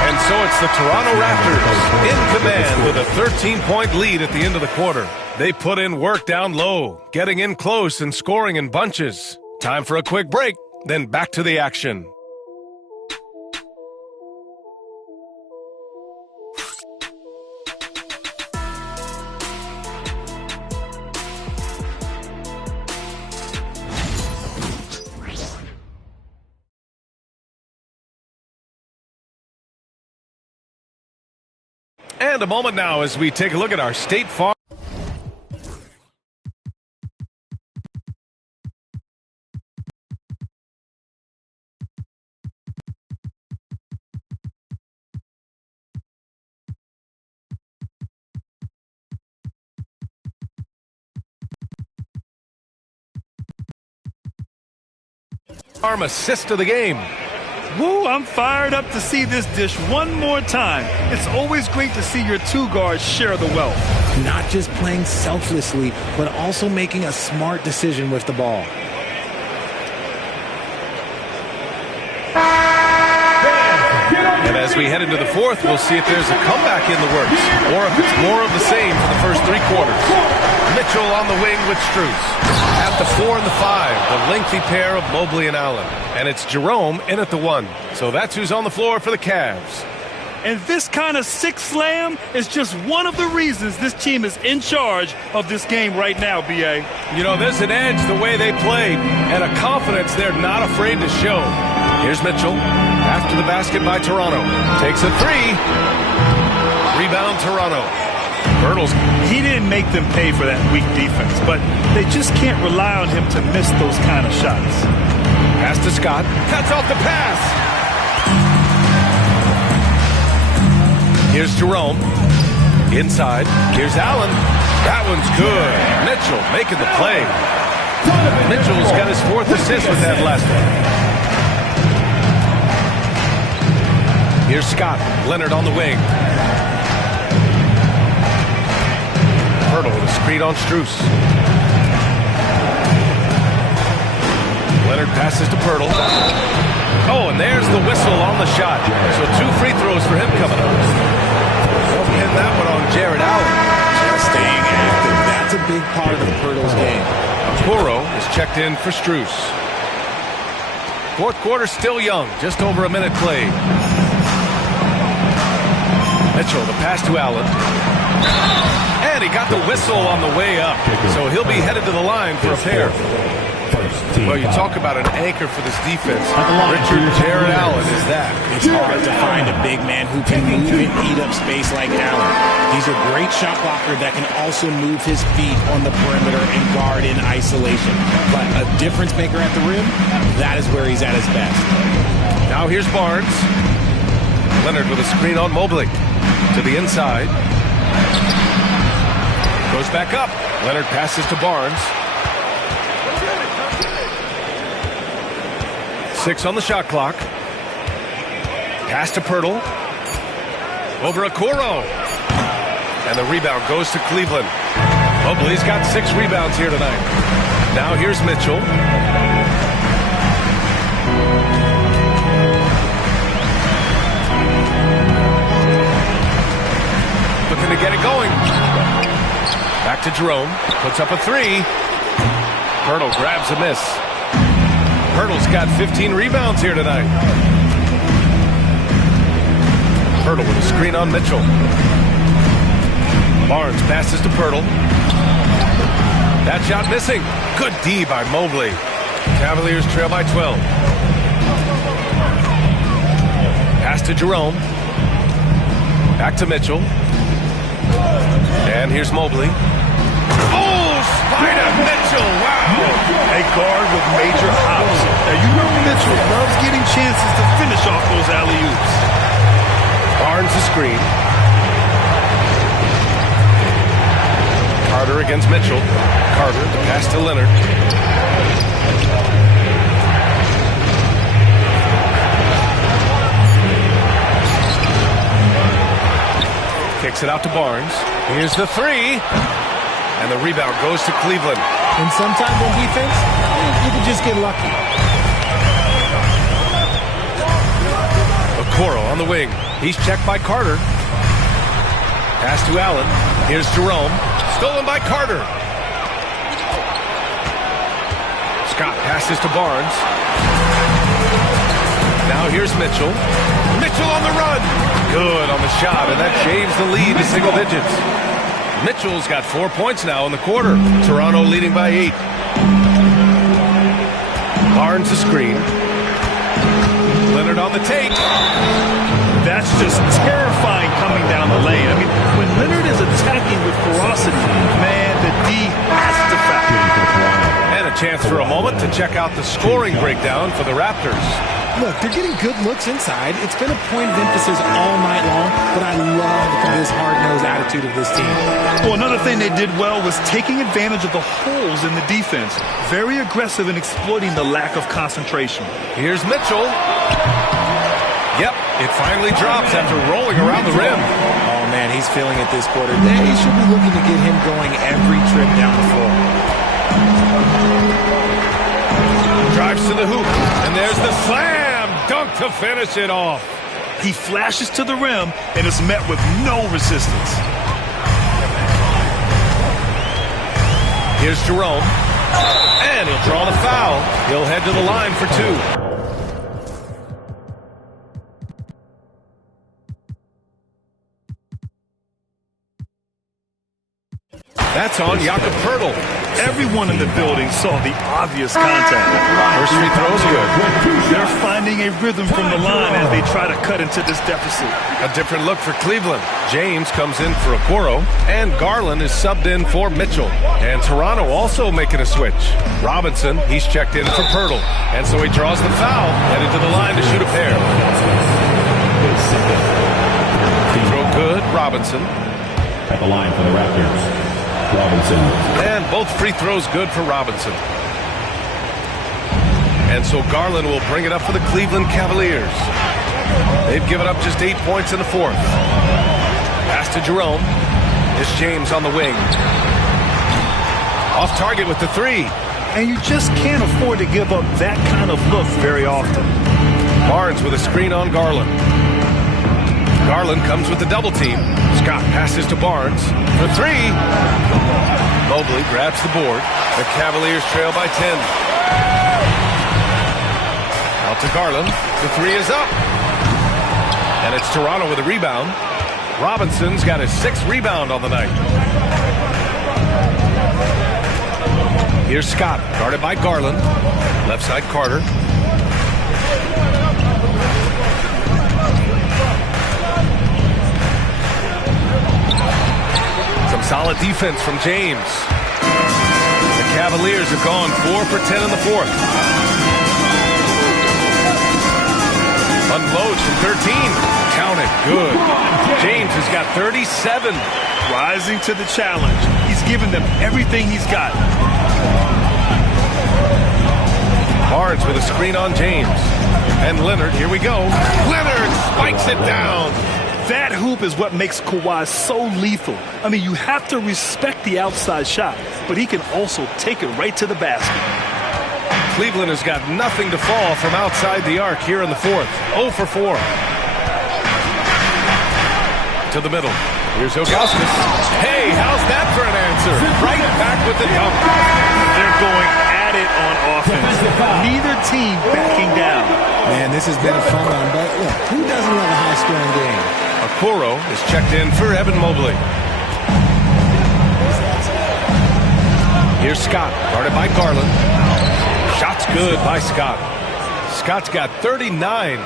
And so it's the Toronto Raptors in command with a 13-point lead at the end of the quarter. They put in work down low, getting in close and scoring in bunches. Time for a quick break, then back to the action. And a moment now as we take a look at our State Farm. Farm assist of the game. Woo, I'm fired up to see this dish one more time. It's always great to see your two guards share the wealth. Not just playing selflessly, but also making a smart decision with the ball. And as we head into the fourth, we'll see if there's a comeback in the works, or if it's more of the same for the first 3 quarters. Mitchell on the wing with Strus. At the 4 and the 5, the lengthy pair of Mobley and Allen. And it's Jerome in at the 1. So that's who's on the floor for the Cavs. And this kind of six slam is just one of the reasons this team is in charge of this game right now, B.A. You know, there's an edge the way they played and a confidence they're not afraid to show. Here's Mitchell. After the basket by Toronto. Takes a 3. Rebound Toronto. Bertles. He didn't make them pay for that weak defense, but they just can't rely on him to miss those kind of shots. Pass to Scott. Cuts off the pass. Here's Jerome. Inside. Here's Allen. That one's good. Mitchell making the play. Mitchell's got his 4th assist with that last one. Here's Scott. Leonard on the wing. Hurdle with a screen on Strus. Leonard passes to Pirtle. Oh, and there's the whistle on the shot. So 2 free throws for him coming up. Don't pin that one on Jared Allen. Just staying active. That's a big part of Pirtle's game. Poro is checked in for Strus. Fourth quarter still young. Just over a minute played. Mitchell, the pass to Allen. And he got the whistle on the way up. So he'll be headed to the line for a pair. Well, you talk about an anchor for this defense. Richard Jared Allen is that. It's hard to find a big man who can move and eat up space like Allen. He's a great shot blocker that can also move his feet on the perimeter and guard in isolation. But a difference maker at the rim, that is where he's at his best. Now here's Barnes. Leonard with a screen on Mobley. To the inside. Goes back up. Leonard passes to Barnes. 6 on the shot clock. Pass to Pirtle. Over Okoro. And the rebound goes to Cleveland. Mobley's got 6 rebounds here tonight. Now here's Mitchell. Looking to get it going. Back to Jerome. Puts up a 3. Pirtle grabs a miss. Pirtle's got 15 rebounds here tonight. Pirtle with a screen on Mitchell. Barnes passes to Pirtle. That shot missing. Good D by Mobley. Cavaliers trail by 12. Pass to Jerome. Back to Mitchell. And here's Mobley. Oh, Spider Mitchell. Wow. A guard with major hops. Now, you know Mitchell loves getting chances to finish off those alley-oops. Barnes the screen. Carter against Mitchell. Carter, the pass to Leonard. Kicks it out to Barnes. Here's the 3. And the rebound goes to Cleveland. And sometimes on defense, you can just get lucky. Okoro on the wing. He's checked by Carter. Pass to Allen. Here's Jerome. Stolen by Carter. Scott passes to Barnes. Now here's Mitchell. Mitchell on the run. Good on the shot, and that shaves the lead to single digits. Mitchell's got 4 points now in the quarter. Toronto leading by 8. Barnes the screen. Leonard on the take. That's just terrifying coming down the lane. I mean, when Leonard is attacking with ferocity, man, the D has to foul. And a chance for a moment to check out the scoring breakdown for the Raptors. Look, they're getting good looks inside. It's been a point of emphasis all night long, but I love this hard-nosed attitude of this team. Well, another thing they did well was taking advantage of the holes in the defense. Very aggressive in exploiting the lack of concentration. Here's Mitchell. Yep, it finally drops after rolling around the rim. Oh, man, he's feeling it this quarter. They should be looking to get him going every trip down the floor. Drives to the hoop, and there's the slam dunk to finish it off. He flashes to the rim and is met with no resistance. Here's Jerome, and he'll draw the foul. He'll head to the line for 2. That's on Jakob Pirtle. Everyone in the building saw the obvious contact. First free throw's good. They're finding a rhythm from the line as they try to cut into this deficit. A different look for Cleveland. James comes in for Okoro, and Garland is subbed in for Mitchell. And Toronto also making a switch. Robinson, he's checked in for Pirtle. And so he draws the foul, headed to the line to shoot a pair. Throw good, Robinson. At the line for the Raptors, Robinson. And both free throws good for Robinson. And so Garland will bring it up for the Cleveland Cavaliers. They've given up just 8 points in the fourth. Pass to Jerome. It's James on the wing. Off target with the 3. And you just can't afford to give up that kind of look very often. Barnes with a screen on Garland. Garland comes with the double team. Scott passes to Barnes for 3. Mobley grabs the board. The Cavaliers trail by 10. Out to Garland. The 3 is up. And it's Toronto with a rebound. Robinson's got his 6th rebound on the night. Here's Scott, guarded by Garland. Left side Carter. Some solid defense from James. The Cavaliers have gone 4 for 10 in the fourth. Unloads from 13. Count it. Good. James has got 37. Rising to the challenge. He's given them everything he's got. Barnes with a screen on James. And Leonard, here we go. Leonard spikes it down. That hoop is what makes Kawhi so lethal. I mean, you have to respect the outside shot, but he can also take it right to the basket. Cleveland has got nothing to fall from outside the arc here in the fourth. 0 for 4. To the middle. Here's Ilgauskas. Hey, how's that for an answer? Right back with the dunk. They're going at it on offense. Neither team backing down. Man, this has been a fun one, but look, who doesn't love a high-scoring game? Okoro is checked in for Evan Mobley. Here's Scott, guarded by Garland. Shot's good by Scott. Scott's got 39.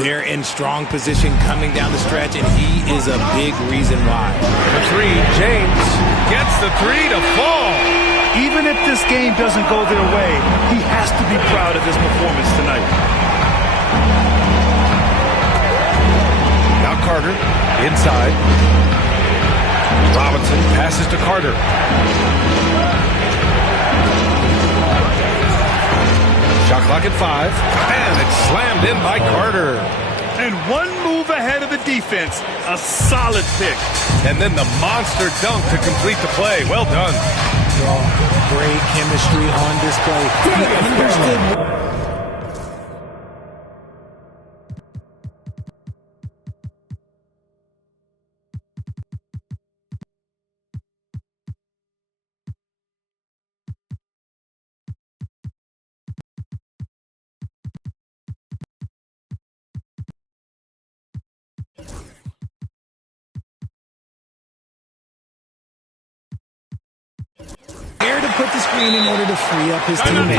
They're in strong position coming down the stretch, and he is a big reason why. The three, James gets the three to fall. Even if this game doesn't go their way, he has to be proud of his performance tonight. Now Carter, inside. Robinson passes to Carter. Shot clock at 5, and it's slammed in by Carter. And one move ahead of the defense, a solid pick. And then the monster dunk to complete the play. Well done. Great chemistry on display. He understood. Put the screen in order to free up his teammate.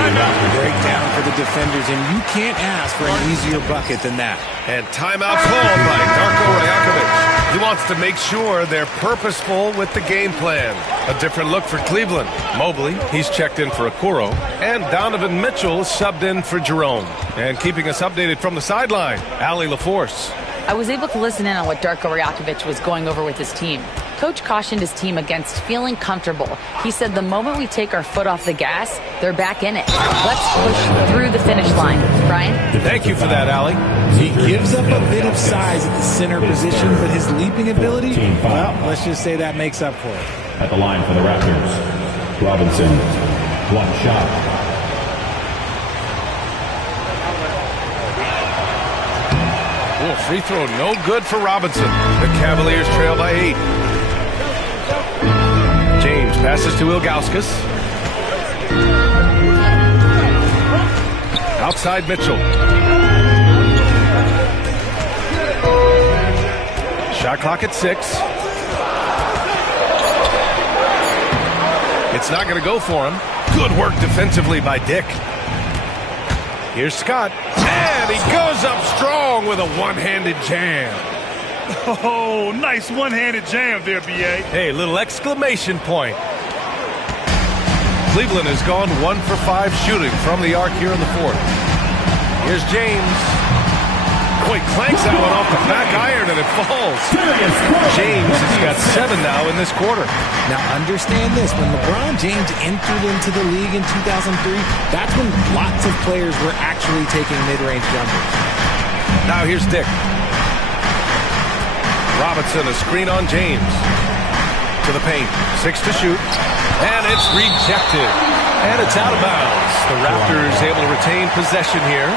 Breakdown for the defenders, and you can't ask for an easier bucket than that. And timeout called by Darko Rajakovic. He wants to make sure they're purposeful with the game plan. A different look for Cleveland. Mobley, he's checked in for Okoro. And Donovan Mitchell subbed in for Jerome. And keeping us updated from the sideline, Allie LaForce. I was able to listen in on what Darko Rajakovic was going over with his team. Coach cautioned his team against feeling comfortable. He said the moment we take our foot off the gas, they're back in it. Let's push through the finish line. Brian? Thank you for that, Allie. He gives up a bit of size at the center position, but his leaping ability, well, let's just say that makes up for it. At the line for the Raptors, Robinson, one shot. Oh, free throw no good for Robinson. The Cavaliers trail by 8. James passes to Ilgauskas. Outside Mitchell. Shot clock at 6. It's not going to go for him. Good work defensively by Dick. Here's Scott. And he goes up strong with a one-handed jam. Oh, nice one-handed jam there, B.A. Hey, little exclamation point. Cleveland has gone 1 for 5 shooting from the arc here in the fourth. Here's James. Boy, clanks that one off the back iron and it falls. James has got 7 now in this quarter. Now understand this, when LeBron James entered into the league in 2003, that's when lots of players were actually taking mid-range jumpers. Now here's Dick. Robinson, a screen on James. To the paint, 6 to shoot. And it's rejected. And it's out of bounds. The Raptors able to retain possession here.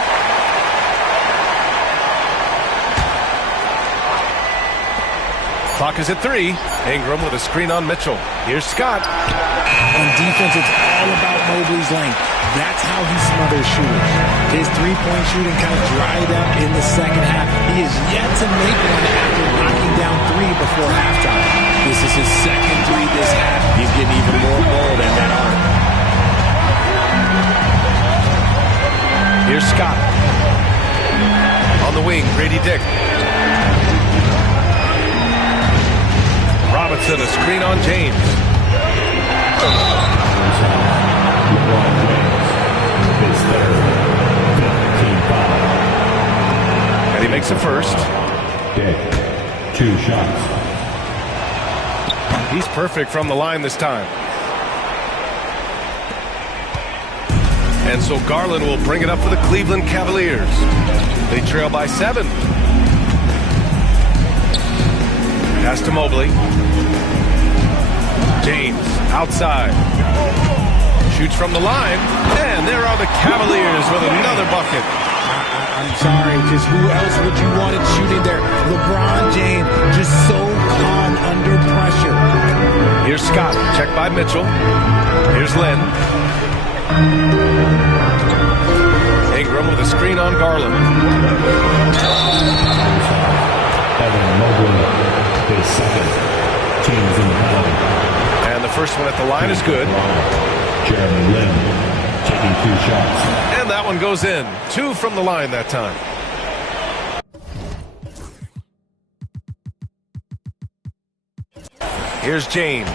Clock is at 3. Ingram with a screen on Mitchell. Here's Scott. On defense, it's all about Mobley's length. That's how he smothers shooters. His three-point shooting kind of dried up in the second half. He is yet to make one after knocking down 3 before halftime. This is his second 3 this half. He's getting even more bold in that arc. Here's Scott. On the wing, Grady Dick. Robinson, a screen on James. And he makes a first. Dick, 2 shots. He's perfect from the line this time. And so Garland will bring it up for the Cleveland Cavaliers. They trail by 7. Pass to Mobley. James outside. Shoots from the line. And there are the Cavaliers with another bucket. I'm sorry, just who else would you want it shooting there? LeBron James, just so calm under pressure. Here's Scott, checked by Mitchell. Here's Lynn. Ingram with a screen on Garland. Evan Mobley, his second. Teams in the penalty. And the first one at the line is good. Jeremy Lin taking 2 shots. And that one goes in. 2 from the line that time. Here's James.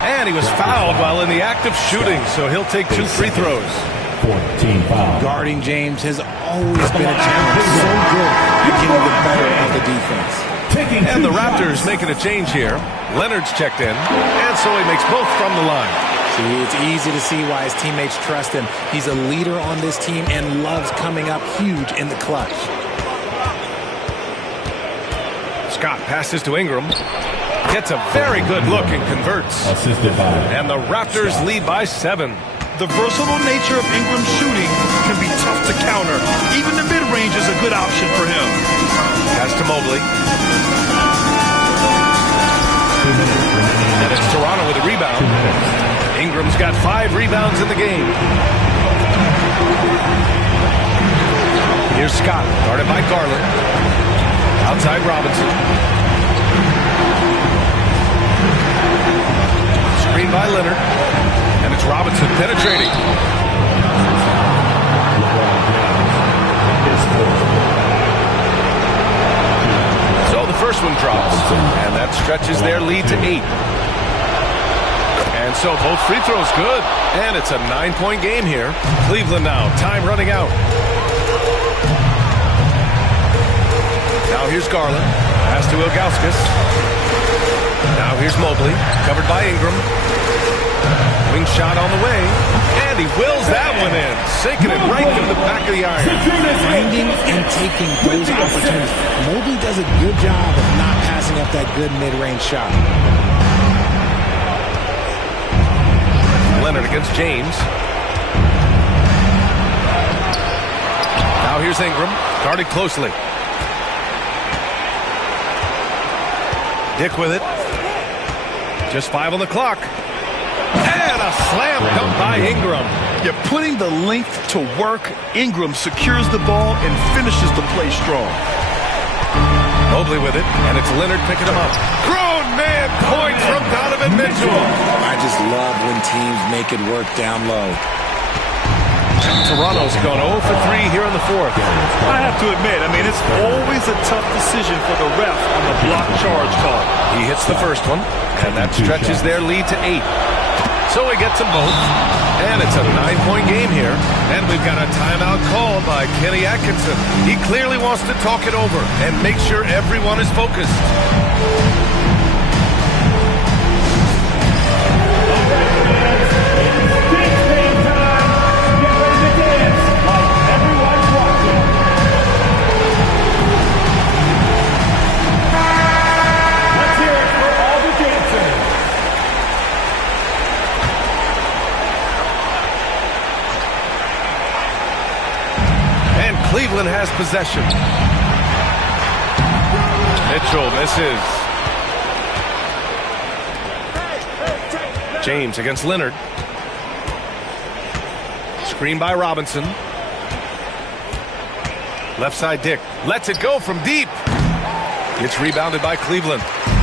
And he was fouled while in the act of shooting, so he'll take 2 free throws. 14 foul. Guarding James has always been a challenge. So good at getting the better of the defense. And the Raptors making a change here. Leonard's checked in, and so he makes both from the line. See, it's easy to see why his teammates trust him. He's a leader on this team and loves coming up huge in the clutch. Scott passes to Ingram. Gets a very good look and converts. Assisted by. And the Raptors lead by 7. The versatile nature of Ingram's shooting can be tough to counter. Even the mid-range is a good option for him. Pass to Mobley. And it's Toronto with a rebound. Ingram's got 5 rebounds in the game. Here's Scott, guarded by Garland. Outside Robinson. Screen by Leonard. And it's Robinson penetrating. So the first one drops. And that stretches their lead to 8. And so both free throws good. And it's a 9-point game here. Cleveland now. Time running out. Now here's Garland. Pass to Ilgauskas. Now here's Mobley. Covered by Ingram. Wing shot on the way. And he wills that one in. Sinking it right through the back of the iron. Finding and taking those opportunities. Mobley does a good job of not passing up that good mid-range shot. Leonard against James. Now here's Ingram. Guarded closely. Dick with it. Just 5 on the clock. And a slam dunk by Ingram. You're putting the length to work. Ingram secures the ball and finishes the play strong. Mobley with it, and it's Leonard picking him up. Grown man point from Donovan Mitchell. I just love when teams make it work down low. Toronto's gone 0 for 3 here in the 4th. I have to admit, it's always a tough decision for the ref on the block charge call. He hits the first one, and that stretches their lead to 8. So he gets them both, and it's a 9-point game here. And we've got a timeout called by Kenny Atkinson. He clearly wants to talk it over and make sure everyone is focused. Cleveland has possession. Mitchell misses. James against Leonard. Screen by Robinson. Left side Dick. Lets it go from deep. It's rebounded by Cleveland.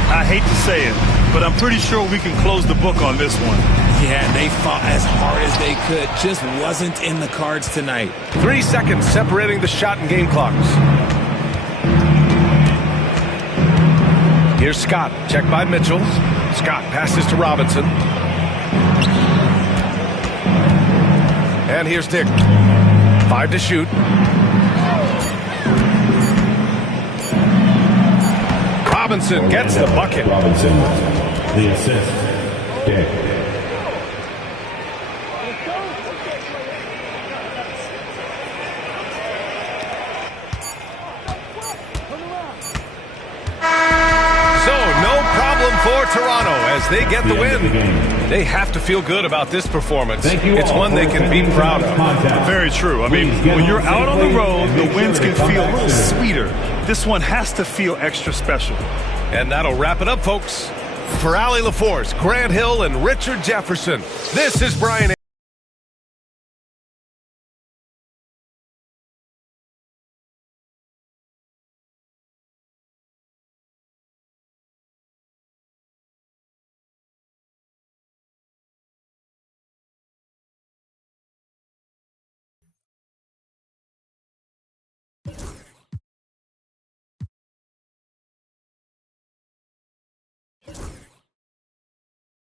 I hate to say it, but I'm pretty sure we can close the book on this one. Yeah, they fought as hard as they could. Just wasn't in the cards tonight. 3 seconds separating the shot and game clocks. Here's Scott. Checked by Mitchell. Scott passes to Robinson. And here's Dick. 5 to shoot. Robinson gets the bucket. Robinson, the assist. Dick. For Toronto as they get the win. They have to feel good about this performance. It's one they can be proud of. Very true. I mean, when you're out on the road, the wins can feel a little sweeter. This one has to feel extra special. And that'll wrap it up, folks. For Allie LaForce, Grant Hill, and Richard Jefferson, this is Brian